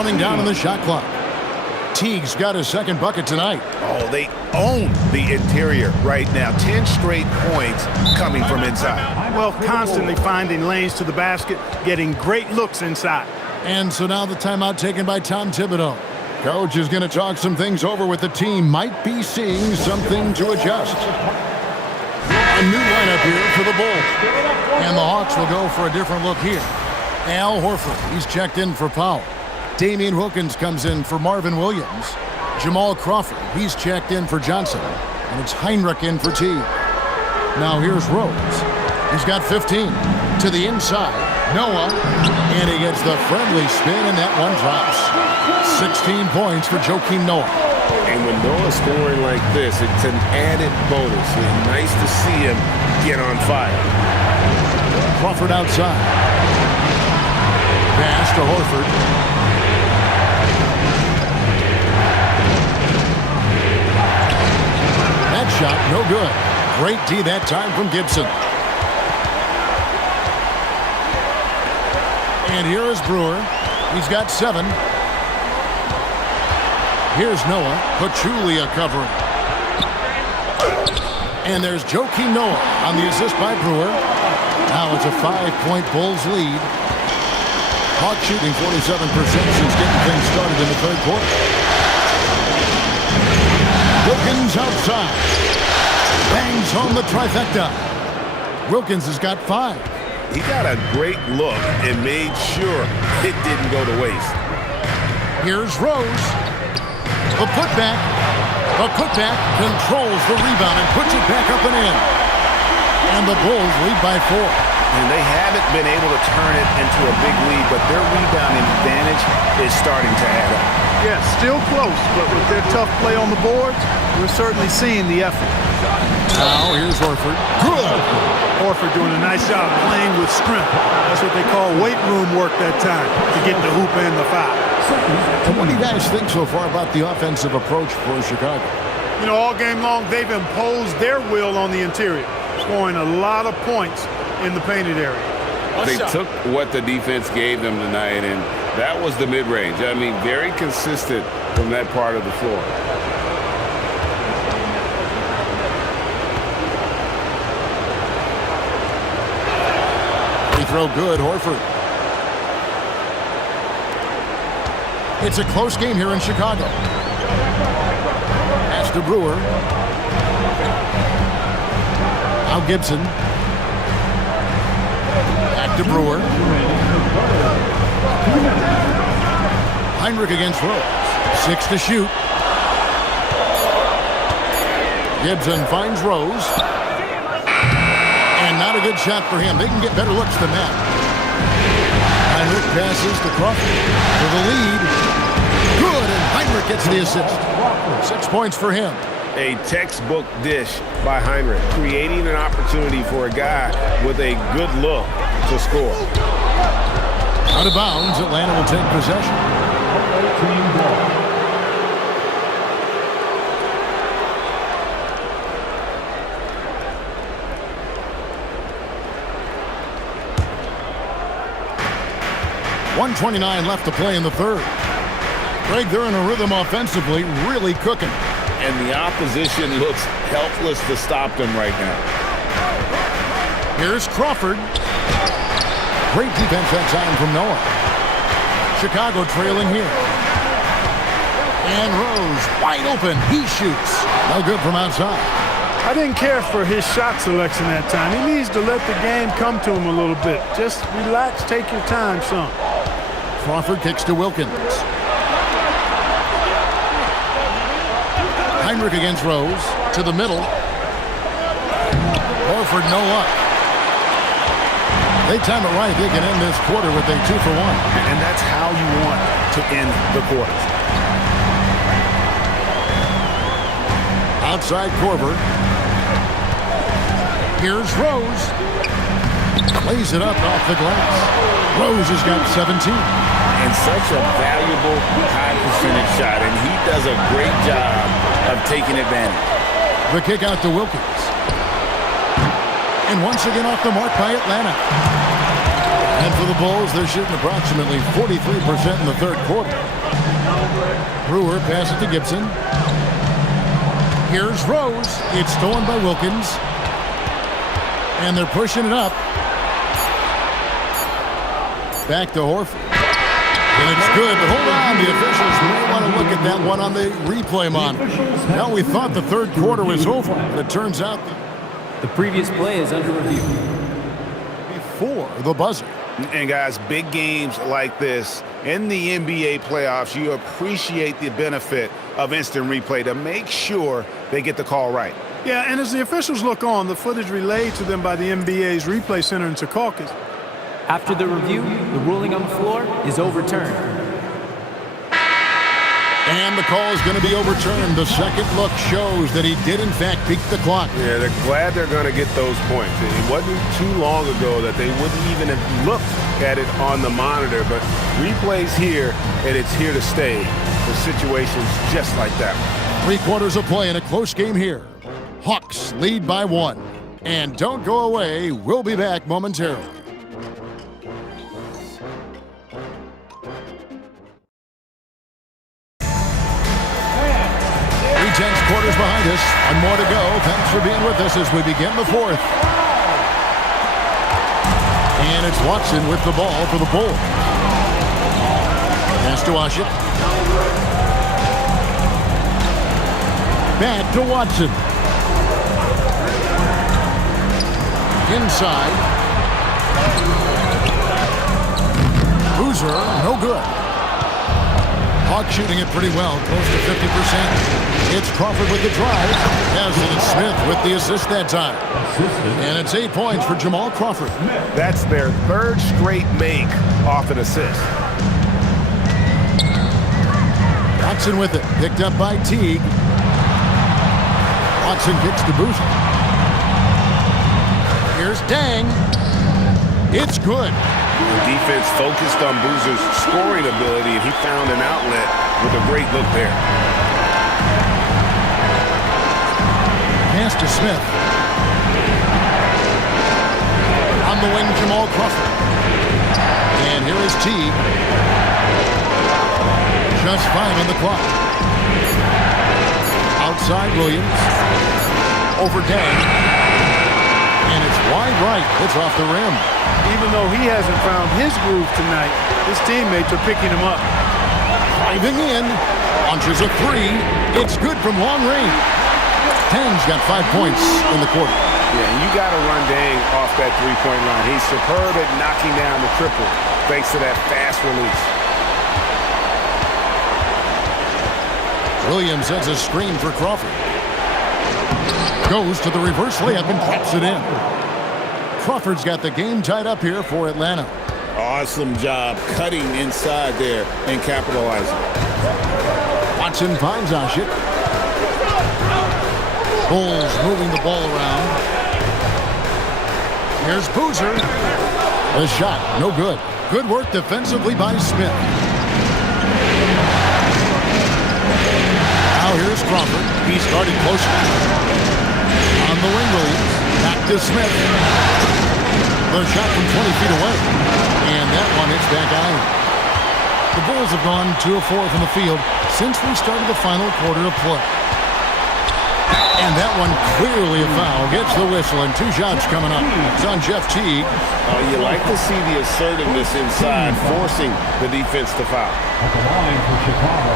running down on the shot clock. Teague's got his second bucket tonight. Oh, they own the interior right now. 10 straight points coming from inside. Well, constantly finding lanes to the basket, getting great looks inside. And so now the timeout taken by Tom Thibodeau. Coach is going to talk some things over with the team. Might be seeing something to adjust. A new lineup here for the Bulls. And the Hawks will go for a different look here. Al Horford, he's checked in for Powell. Damian Wilkins comes in for Marvin Williams. Jamal Crawford, he's checked in for Johnson. And it's Heinrich in for Teague. Now here's Rose. He's got 15. To the inside, Noah. And he gets the friendly spin, and that one drops. 16 points for Joakim Noah. And when Noah's scoring like this, it's an added bonus. It's nice to see him get on fire. Crawford outside. Pass to Horford. That shot, no good. Great D that time from Gibson. And here is Brewer. He's got 7. Here's Noah. Pachulia covering. And there's Joakim Noah on the assist by Brewer. Now it's a 5-point Bulls lead. Hawks shooting 47% since getting things started in the third quarter. Wilkins outside. Bangs home the trifecta. Wilkins has got 5. He got a great look and made sure it didn't go to waste. Here's Rose. The putback. The putback controls the rebound and puts it back up and in. And the Bulls lead by 4. And they haven't been able to turn it into a big lead, but their rebounding advantage is starting to add up. Yeah, still close, but with their tough play on the boards, we're certainly seeing the effort. Now here's Horford. Good. Horford doing a nice job playing with strength. That's what they call weight room work that time to get the hoop and the foul. And what do you guys think so far about the offensive approach for Chicago? You know, all game long, they've imposed their will on the interior, scoring a lot of points in the painted area. They took what the defense gave them tonight, and that was the mid-range. I mean, very consistent from that part of the floor. Free throw good, Horford. It's a close game here in Chicago. Pass to Brewer. Now Gibson. Back to Brewer. Heinrich against Rose. 6 to shoot. Gibson finds Rose. And not a good shot for him. They can get better looks than that. Heinrich passes to Crawford for the lead. Good, and Heinrich gets the assist. 6 points for him. A textbook dish by Heinrich, creating an opportunity for a guy with a good look to score. Out of bounds, Atlanta will take possession. .129 left to play in the third. Greg, they're in a rhythm offensively, really cooking. And the opposition looks helpless to stop them right now. Here's Crawford. Great defense that time from Noah. Chicago trailing here. And Rose wide open. He shoots. No good from outside. I didn't care for his shot selection that time. He needs to let the game come to him a little bit. Just relax, take your time, son. Crawford kicks to Wilkins. Heinrich against Rose. To the middle. Horford, no luck. They time it right. They can end this quarter with a 2-for-1. And that's how you want to end the quarter. Outside Korver. Here's Rose. Lays it up off the glass. Rose has got 17. And such a valuable high percentage shot, and he does a great job of taking advantage. The kick out to Wilkins. And once again off the mark by Atlanta. And for the Bulls, they're shooting approximately 43% in the third quarter. Brewer passes to Gibson. Here's Rose. It's stolen by Wilkins. And they're pushing it up. Back to Horford. And it's good, but hold on. The officials may want to look at that one on the replay monitor. Now, we thought the third quarter was over, but it turns out the previous play is under review. Before the buzzer. And guys, big games like this in the NBA playoffs, you appreciate the benefit of instant replay to make sure they get the call right. Yeah, and as the officials look on, the footage relayed to them by the NBA's replay center in Secaucus. After the review, the ruling on the floor is overturned. And the call is going to be overturned. The second look shows that he did, in fact, peak the clock. Yeah, they're glad they're going to get those points. It wasn't too long ago that they wouldn't even have looked at it on the monitor, but replay's here, and it's here to stay for situations just like that. 3 quarters of play in a close game here. Hawks lead by 1. And don't go away. We'll be back momentarily. 3/10 quarters behind us. One more to go. Thanks for being with us as we begin the fourth. And it's Watson with the ball for the Bulls. Pass to Ashik. Back to Watson. Inside. Boozer, no good. Hawks shooting it pretty well, close to 50%. It's Crawford with the drive. As it is Smith with the assist that time. And it's 8 points for Jamal Crawford. That's their third straight make off an assist. Watson with it, picked up by Teague. Watson kicks to Boozer. Here's Dang. It's good. The defense focused on Boozer's scoring ability, and he found an outlet with a great look there. Pass to Smith. On the wing, Jamal Crawford. And here is Teague. Just 5 on the clock. Outside Williams. Over Dang. And it's wide right. It's off the rim. Even though he hasn't found his groove tonight, his teammates are picking him up. Driving in. Launches a 3. It's good from long range. Dang's got 5 points in the quarter. Yeah, and you got to run Dang off that three-point line. He's superb at knocking down the triple thanks to that fast release. Williams sets a screen for Crawford. Goes to the reverse layup and taps it in. Crawford's got the game tied up here for Atlanta. Awesome job cutting inside there and capitalizing. Watson finds Ashik. Bulls moving the ball around. Here's Boozer. The shot, no good. Good work defensively by Smith. Now here's Crawford. He started closer. On the wing, Williams. Back to Smith. The shot from 20 feet away. And that one hits back iron. The Bulls have gone 2 of 4 from the field since we started the final quarter of play. And that one clearly a foul. Gets the whistle and 2 shots coming up. It's on Jeff Teague. You like to see the assertiveness inside, forcing the defense to foul. At the line for Chicago,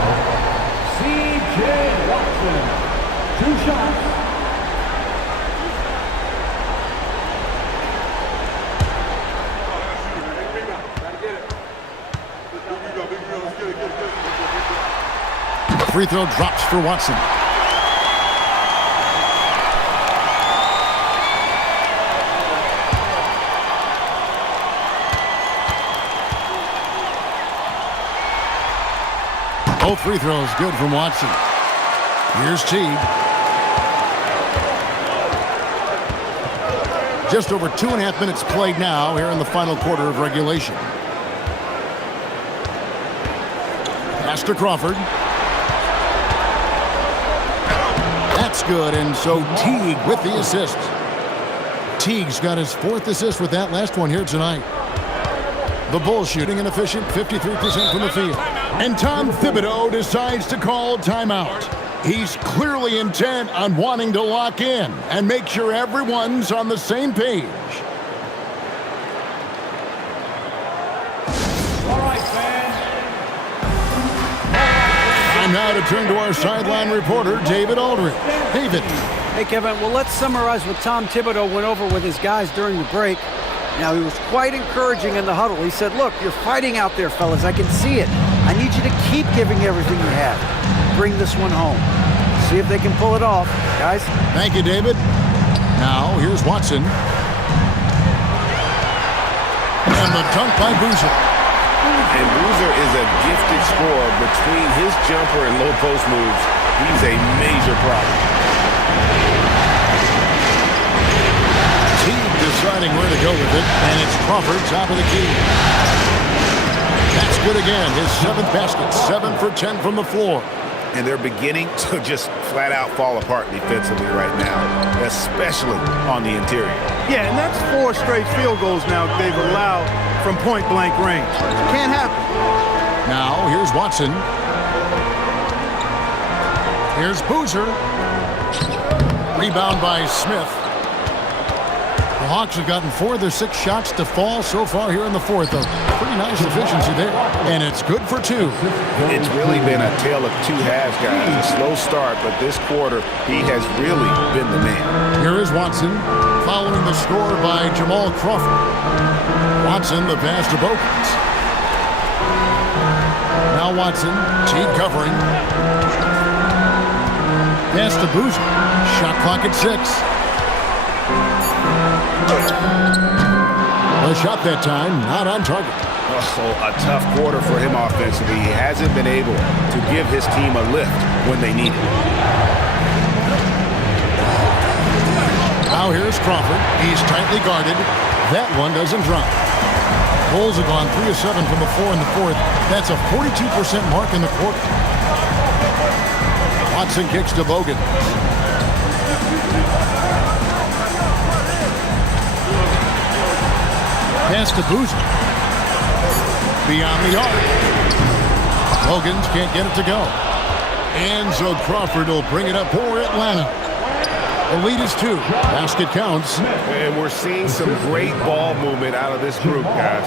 C.J. Watson. 2 shots. The free throw drops for Watson. Both free throws good from Watson. Here's Teague. Just over 2.5 minutes played now here in the final quarter of regulation. Pass to Crawford. That's good, and so Teague with the assist. Teague's got his 4th assist with that last one here tonight. The Bulls shooting an efficient 53% from the field. And Tom Thibodeau decides to call timeout. He's clearly intent on wanting to lock in and make sure everyone's on the same page. All right, fans. Time now to turn to our sideline reporter, David Aldridge. David. Hey, Kevin, well, let's summarize what Tom Thibodeau went over with his guys during the break. Now, he was quite encouraging in the huddle. He said, look, you're fighting out there, fellas. I can see it. I need you to keep giving everything you have. Bring this one home. See if they can pull it off, guys. Thank you, David. Now, here's Watson. And the dunk by Boozer. And Boozer is a gifted scorer. Between his jumper and low post moves, he's a major problem. Teague deciding where to go with it, and it's Crawford top of the key. That's good again. His 7th basket, 7 for 10 from the floor. And they're beginning to just flat out fall apart defensively right now, especially on the interior. Yeah, and that's 4 straight field goals now they've allowed from point-blank range. Can't happen. Now, here's Watson. Here's Boozer. Rebound by Smith. The Hawks have gotten 4 of their 6 shots to fall so far here in the 4th. A pretty nice efficiency there. And it's good for 2. It's really been a tale of 2 halves, guys. A slow start, but this quarter, he has really been the man. Here is Watson, following the score by Jamal Crawford. Watson, the pass to Bogans. Now Watson, Teague covering. Pass to Boozer. Shot clock at 6. The shot that time, not on target. Also, a tough quarter for him offensively. He hasn't been able to give his team a lift when they need it. Now here's Crawford. He's tightly guarded. That one doesn't drop. Bulls have gone 3 of 7 from the 4 in the 4th. That's a 42% mark in the quarter. Watson kicks to Bogan. Pass to Boozer. Beyond the arc. Bogans can't get it to go. And so Crawford will bring it up for Atlanta. The lead is 2. Basket counts. And we're seeing some great ball movement out of this group, guys.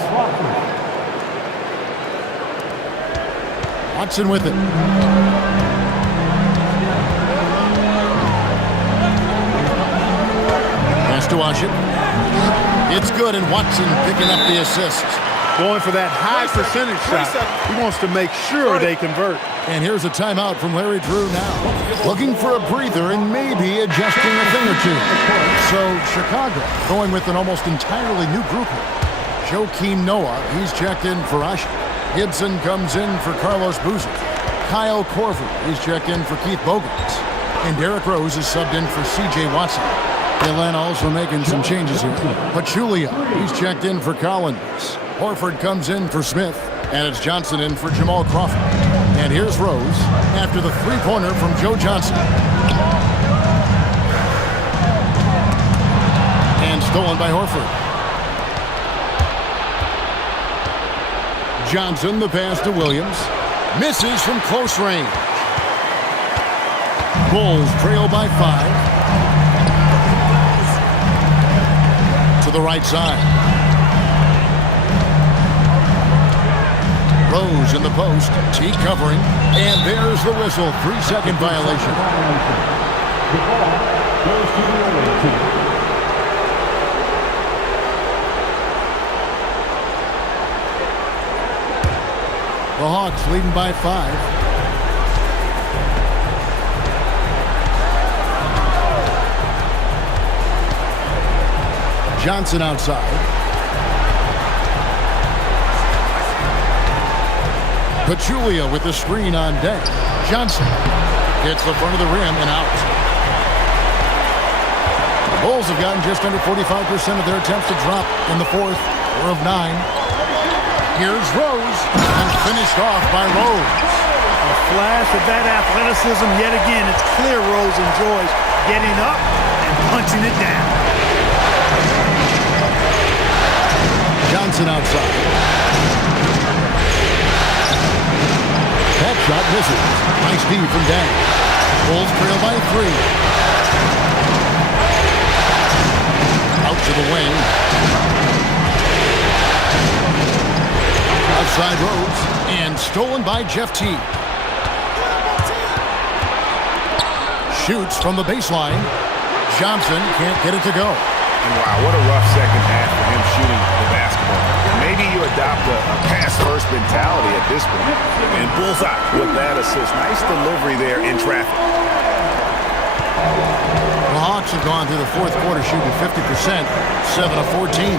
Watson with it. Pass to Washington. It's good, and Watson picking up the assist. Going for that high percentage shot. He wants to make sure they convert. And here's a timeout from Larry Drew now. Looking for a breather and maybe adjusting a thing or two. So Chicago going with an almost entirely new group here. Joakim Noah, he's checked in for Asha. Gibson comes in for Carlos Boozer. Kyle Korver, he's checked in for Keith Bogans. And Derrick Rose is subbed in for C.J. Watson. Atlanta also making some changes here. Pachulia, he's checked in for Collins. Horford comes in for Smith. And it's Johnson in for Jamal Crawford. And here's Rose after the three-pointer from Joe Johnson. And stolen by Horford. Johnson, the pass to Williams. Misses from close range. Bulls trail by 5. To the right side. Rose in the post. T covering. And there's the whistle. 3-second violation. The ball goes to the other team. The Hawks leading by 5. Johnson outside. Pachulia with the screen on deck. Johnson hits the front of the rim and out. The Bulls have gotten just under 45% of their attempts to drop in the 4th, 4 of 9. Here's Rose, and finished off by Rose. A flash of that athleticism yet again. It's clear Rose enjoys getting up and punching it down. Johnson outside. shot misses. Nice D from Dang. Bulls trail by 3. Out to the wing. Outside Rhodes. And stolen by Jeff Teague. Shoots from the baseline. Johnson can't get it to go. And wow, what a rough second half for him shooting the basketball. Maybe you adopt a pass-first mentality at this point. And bullseye with that assist. Nice delivery there in traffic. The Hawks have gone through the fourth quarter shooting 50%, 7 of 14.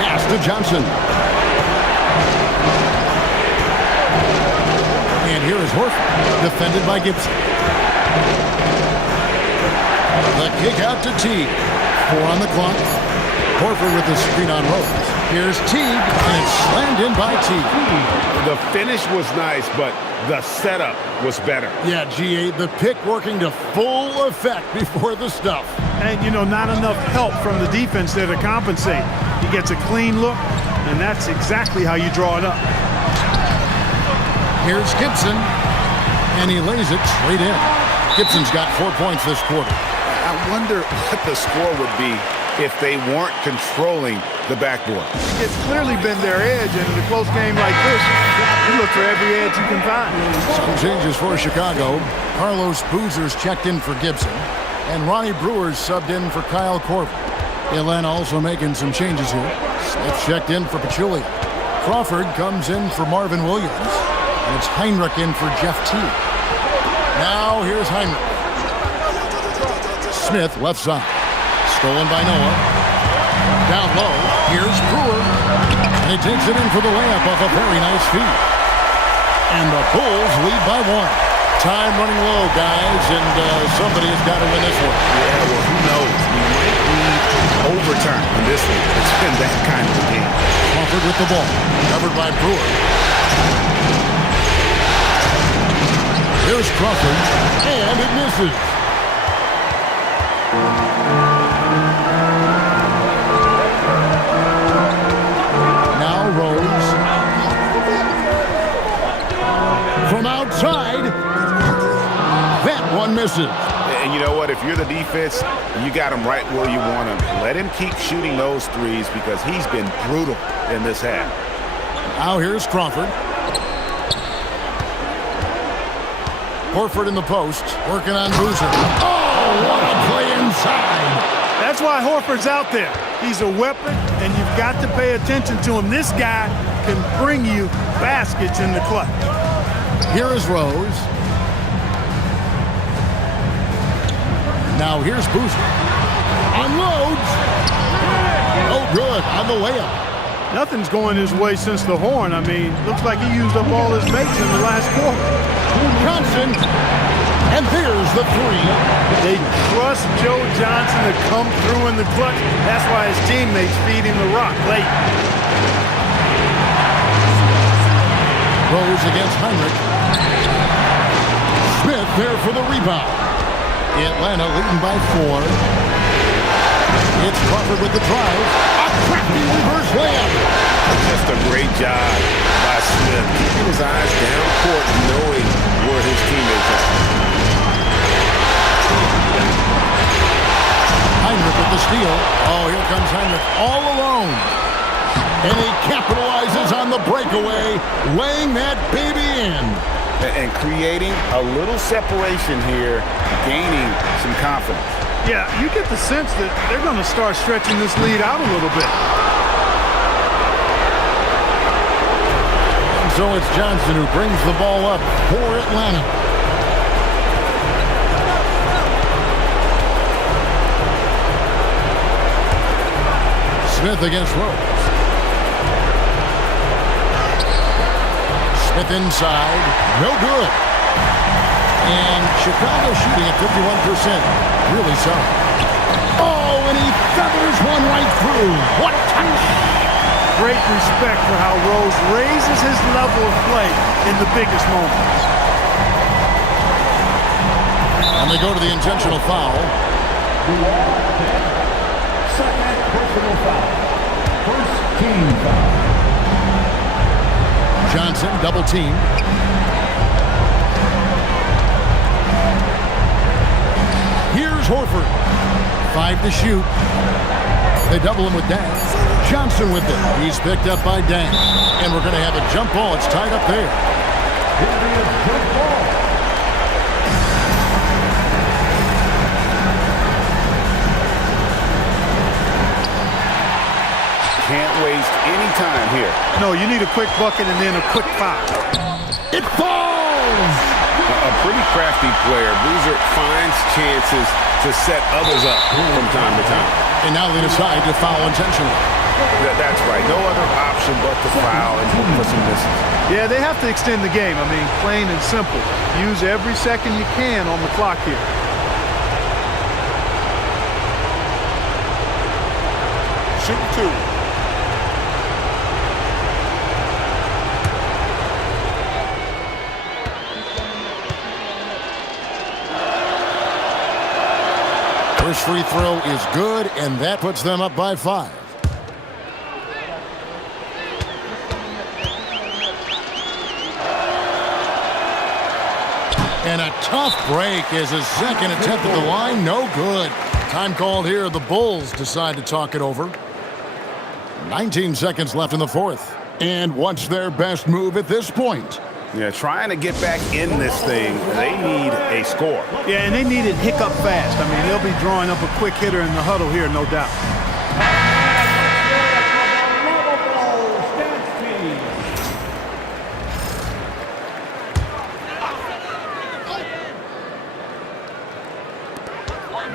Pass to Johnson. And here is Horford, defended by Gibson. The kick out to Teague. 4 on the clock. Horford with the screen on Rhodes. Here's Teague, and it's slammed in by Teague. The finish was nice, but the setup was better. Yeah, GA, the pick working to full effect before the stuff. And, you know, not enough help from the defense there to compensate. He gets a clean look, and that's exactly how you draw it up. Here's Gibson, and he lays it straight in. Gibson's got 4 points this quarter. I wonder what the score would be if they weren't controlling the backboard. It's clearly been their edge, and in a close game like this, you look for every edge you can find. Some changes for Chicago. Carlos Boozer's checked in for Gibson, and Ronnie Brewer's subbed in for Kyle Korver. Atlanta also making some changes here. Smith checked in for Pachulia. Crawford comes in for Marvin Williams, and it's Heinrich in for Jeff Teague. Now here's Heinrich. Smith left side. Stolen by Noah. Down low. Here's Brewer. And he takes it in for the layup off a very nice feed. And the Bulls lead by 1. Time running low, guys, and somebody has got to win this one. Yeah, well, who knows? We might need overtime in this one. It's been that kind of a game. Crawford with the ball. Covered by Brewer. Here's Crawford. And it misses. Now Rose. From outside. That one misses. And you know what? If you're the defense, you got him right where you want him. Let him keep shooting those threes because he's been brutal in this half. Now here's Crawford. Horford in the post, working on Boozer. Oh, what a play inside. That's why Horford's out there. He's a weapon, and you've got to pay attention to him. This guy can bring you baskets in the clutch. Here is Rose. Now here's Boozer. Unloads. Oh, good on the layup. Nothing's going his way since the horn. I mean, looks like he used up all his mates in the last quarter. Johnson, and there's the 3. They trust Joe Johnson to come through in the clutch. That's why his teammates feed him the rock late. Rose against Heinrich. Smith there for the rebound. Atlanta leading by 4. It's Crawford with the drive. A crafty reverse layup. Just a great job by Smith, keeping his eyes down court, knowing where his teammates are. Heinrich with the steal. Oh, here comes Heinrich all alone. And he capitalizes on the breakaway, laying that baby in. And creating a little separation here, gaining some confidence. Yeah, you get the sense that they're going to start stretching this lead out a little bit. And so it's Johnson who brings the ball up for Atlanta. Smith against Rose. Smith inside, no good. And Chicago shooting at 51%, really solid. Oh, and he feathers one right through. What touch! Great respect for how Rose raises his level of play in the biggest moments. And they go to the intentional foul. Second personal foul. First team foul. Johnson, double team. Here's Horford. 5 to shoot. They double him with Dang. Johnson with it. He's picked up by Dang. And we're going to have a jump ball. It's tied up there. Can't waste any time here. No, you need a quick bucket and then a quick foul. It falls! A pretty crafty player. Boozer finds chances to set others up from time to time. And now they decide to foul intentionally. That's right. No other option but to foul and hope for some misses. Yeah, they have to extend the game. I mean, plain and simple. Use every second you can on the clock here. Shoot 2. First free throw is good, and that puts them up by 5. And a tough break is his second attempt at the line. No good. Time called here. The Bulls decide to talk it over. 19 seconds left in the fourth. And what's their best move at this point? Yeah, trying to get back in this thing, they need a score. Yeah, and they need it hiccup fast. I mean, they'll be drawing up a quick hitter in the huddle here, no doubt.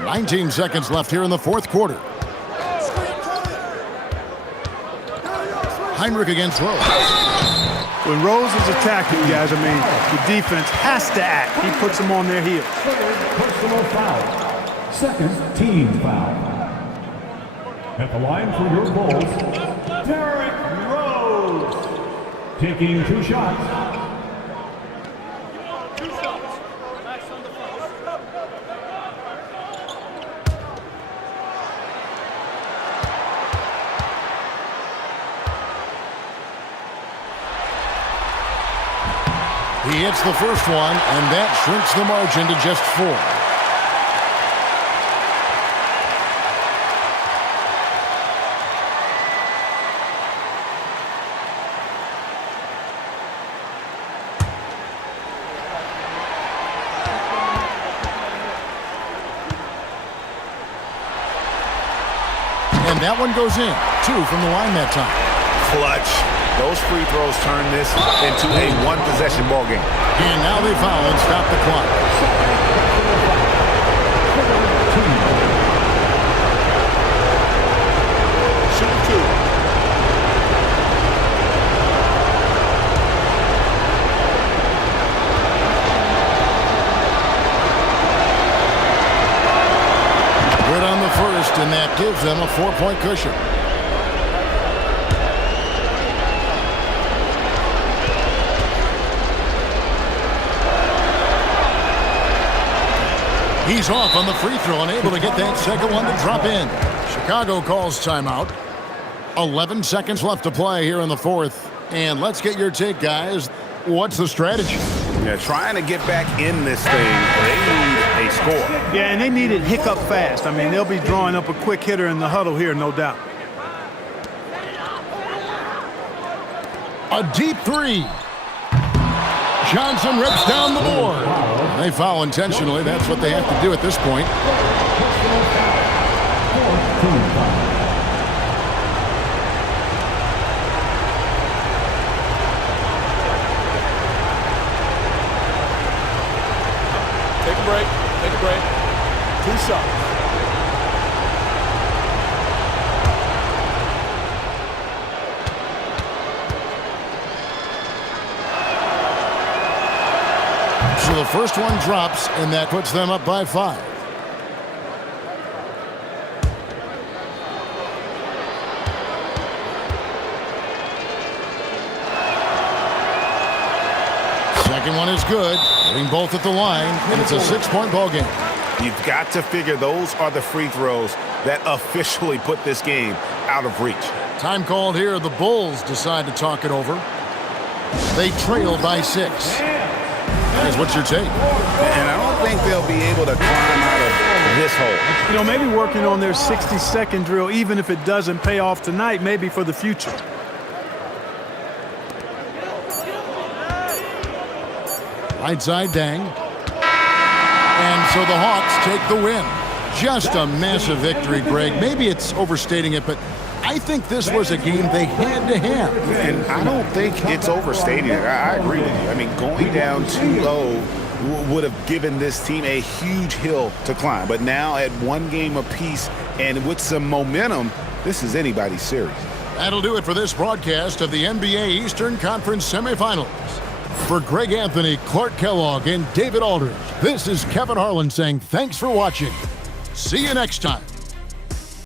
19 seconds left here in the fourth quarter. Heinrich against Rose. When Rose is attacking, guys, I mean, the defense has to act. He puts them on their heels. Personal foul. Second team foul. At the line for your Bulls, Derrick Rose. Taking 2 shots. He hits the first one, and that shrinks the margin to just 4. And that one goes in. 2 from the line that time. Clutch. Those free throws turn this into a one-possession ball game. And now they foul and stop the clock. Shoot 2. Good on the first, and that gives them a 4-point cushion. He's off on the free throw, unable to get that second one to drop in. Chicago calls timeout. 11 seconds left to play here in the fourth. And let's get your take, guys. What's the strategy? Yeah, trying to get back in this thing. They need a score. Yeah, and they need it hiccup fast. I mean, they'll be drawing up a quick hitter in the huddle here, no doubt. A deep 3. Johnson rips down the board. They foul intentionally. That's what they have to do at this point. Take a break. Take a break. 2 shots. So the first one drops, and that puts them up by 5. Second one is good. Hitting both at the line, and it's a 6-point ball game. You've got to figure those are the free throws that officially put this game out of reach. Time called here. The Bulls decide to talk it over. They trail by 6. Guys, what's your take? And I don't think they'll be able to climb out of this hole. You know, maybe working on their 60-second drill, even if it doesn't pay off tonight, maybe for the future. Right side Dang. And so the Hawks take the win. Just a massive victory, Greg. Maybe it's overstating it, but I think this was a game they had to have. And I don't think it's overstating it. I agree with you. I mean, going down too low would have given this team a huge hill to climb. But now at one game apiece and with some momentum, this is anybody's series. That'll do it for this broadcast of the NBA Eastern Conference semifinals. For Greg Anthony, Clark Kellogg, and David Aldridge, this is Kevin Harlan saying thanks for watching. See you next time.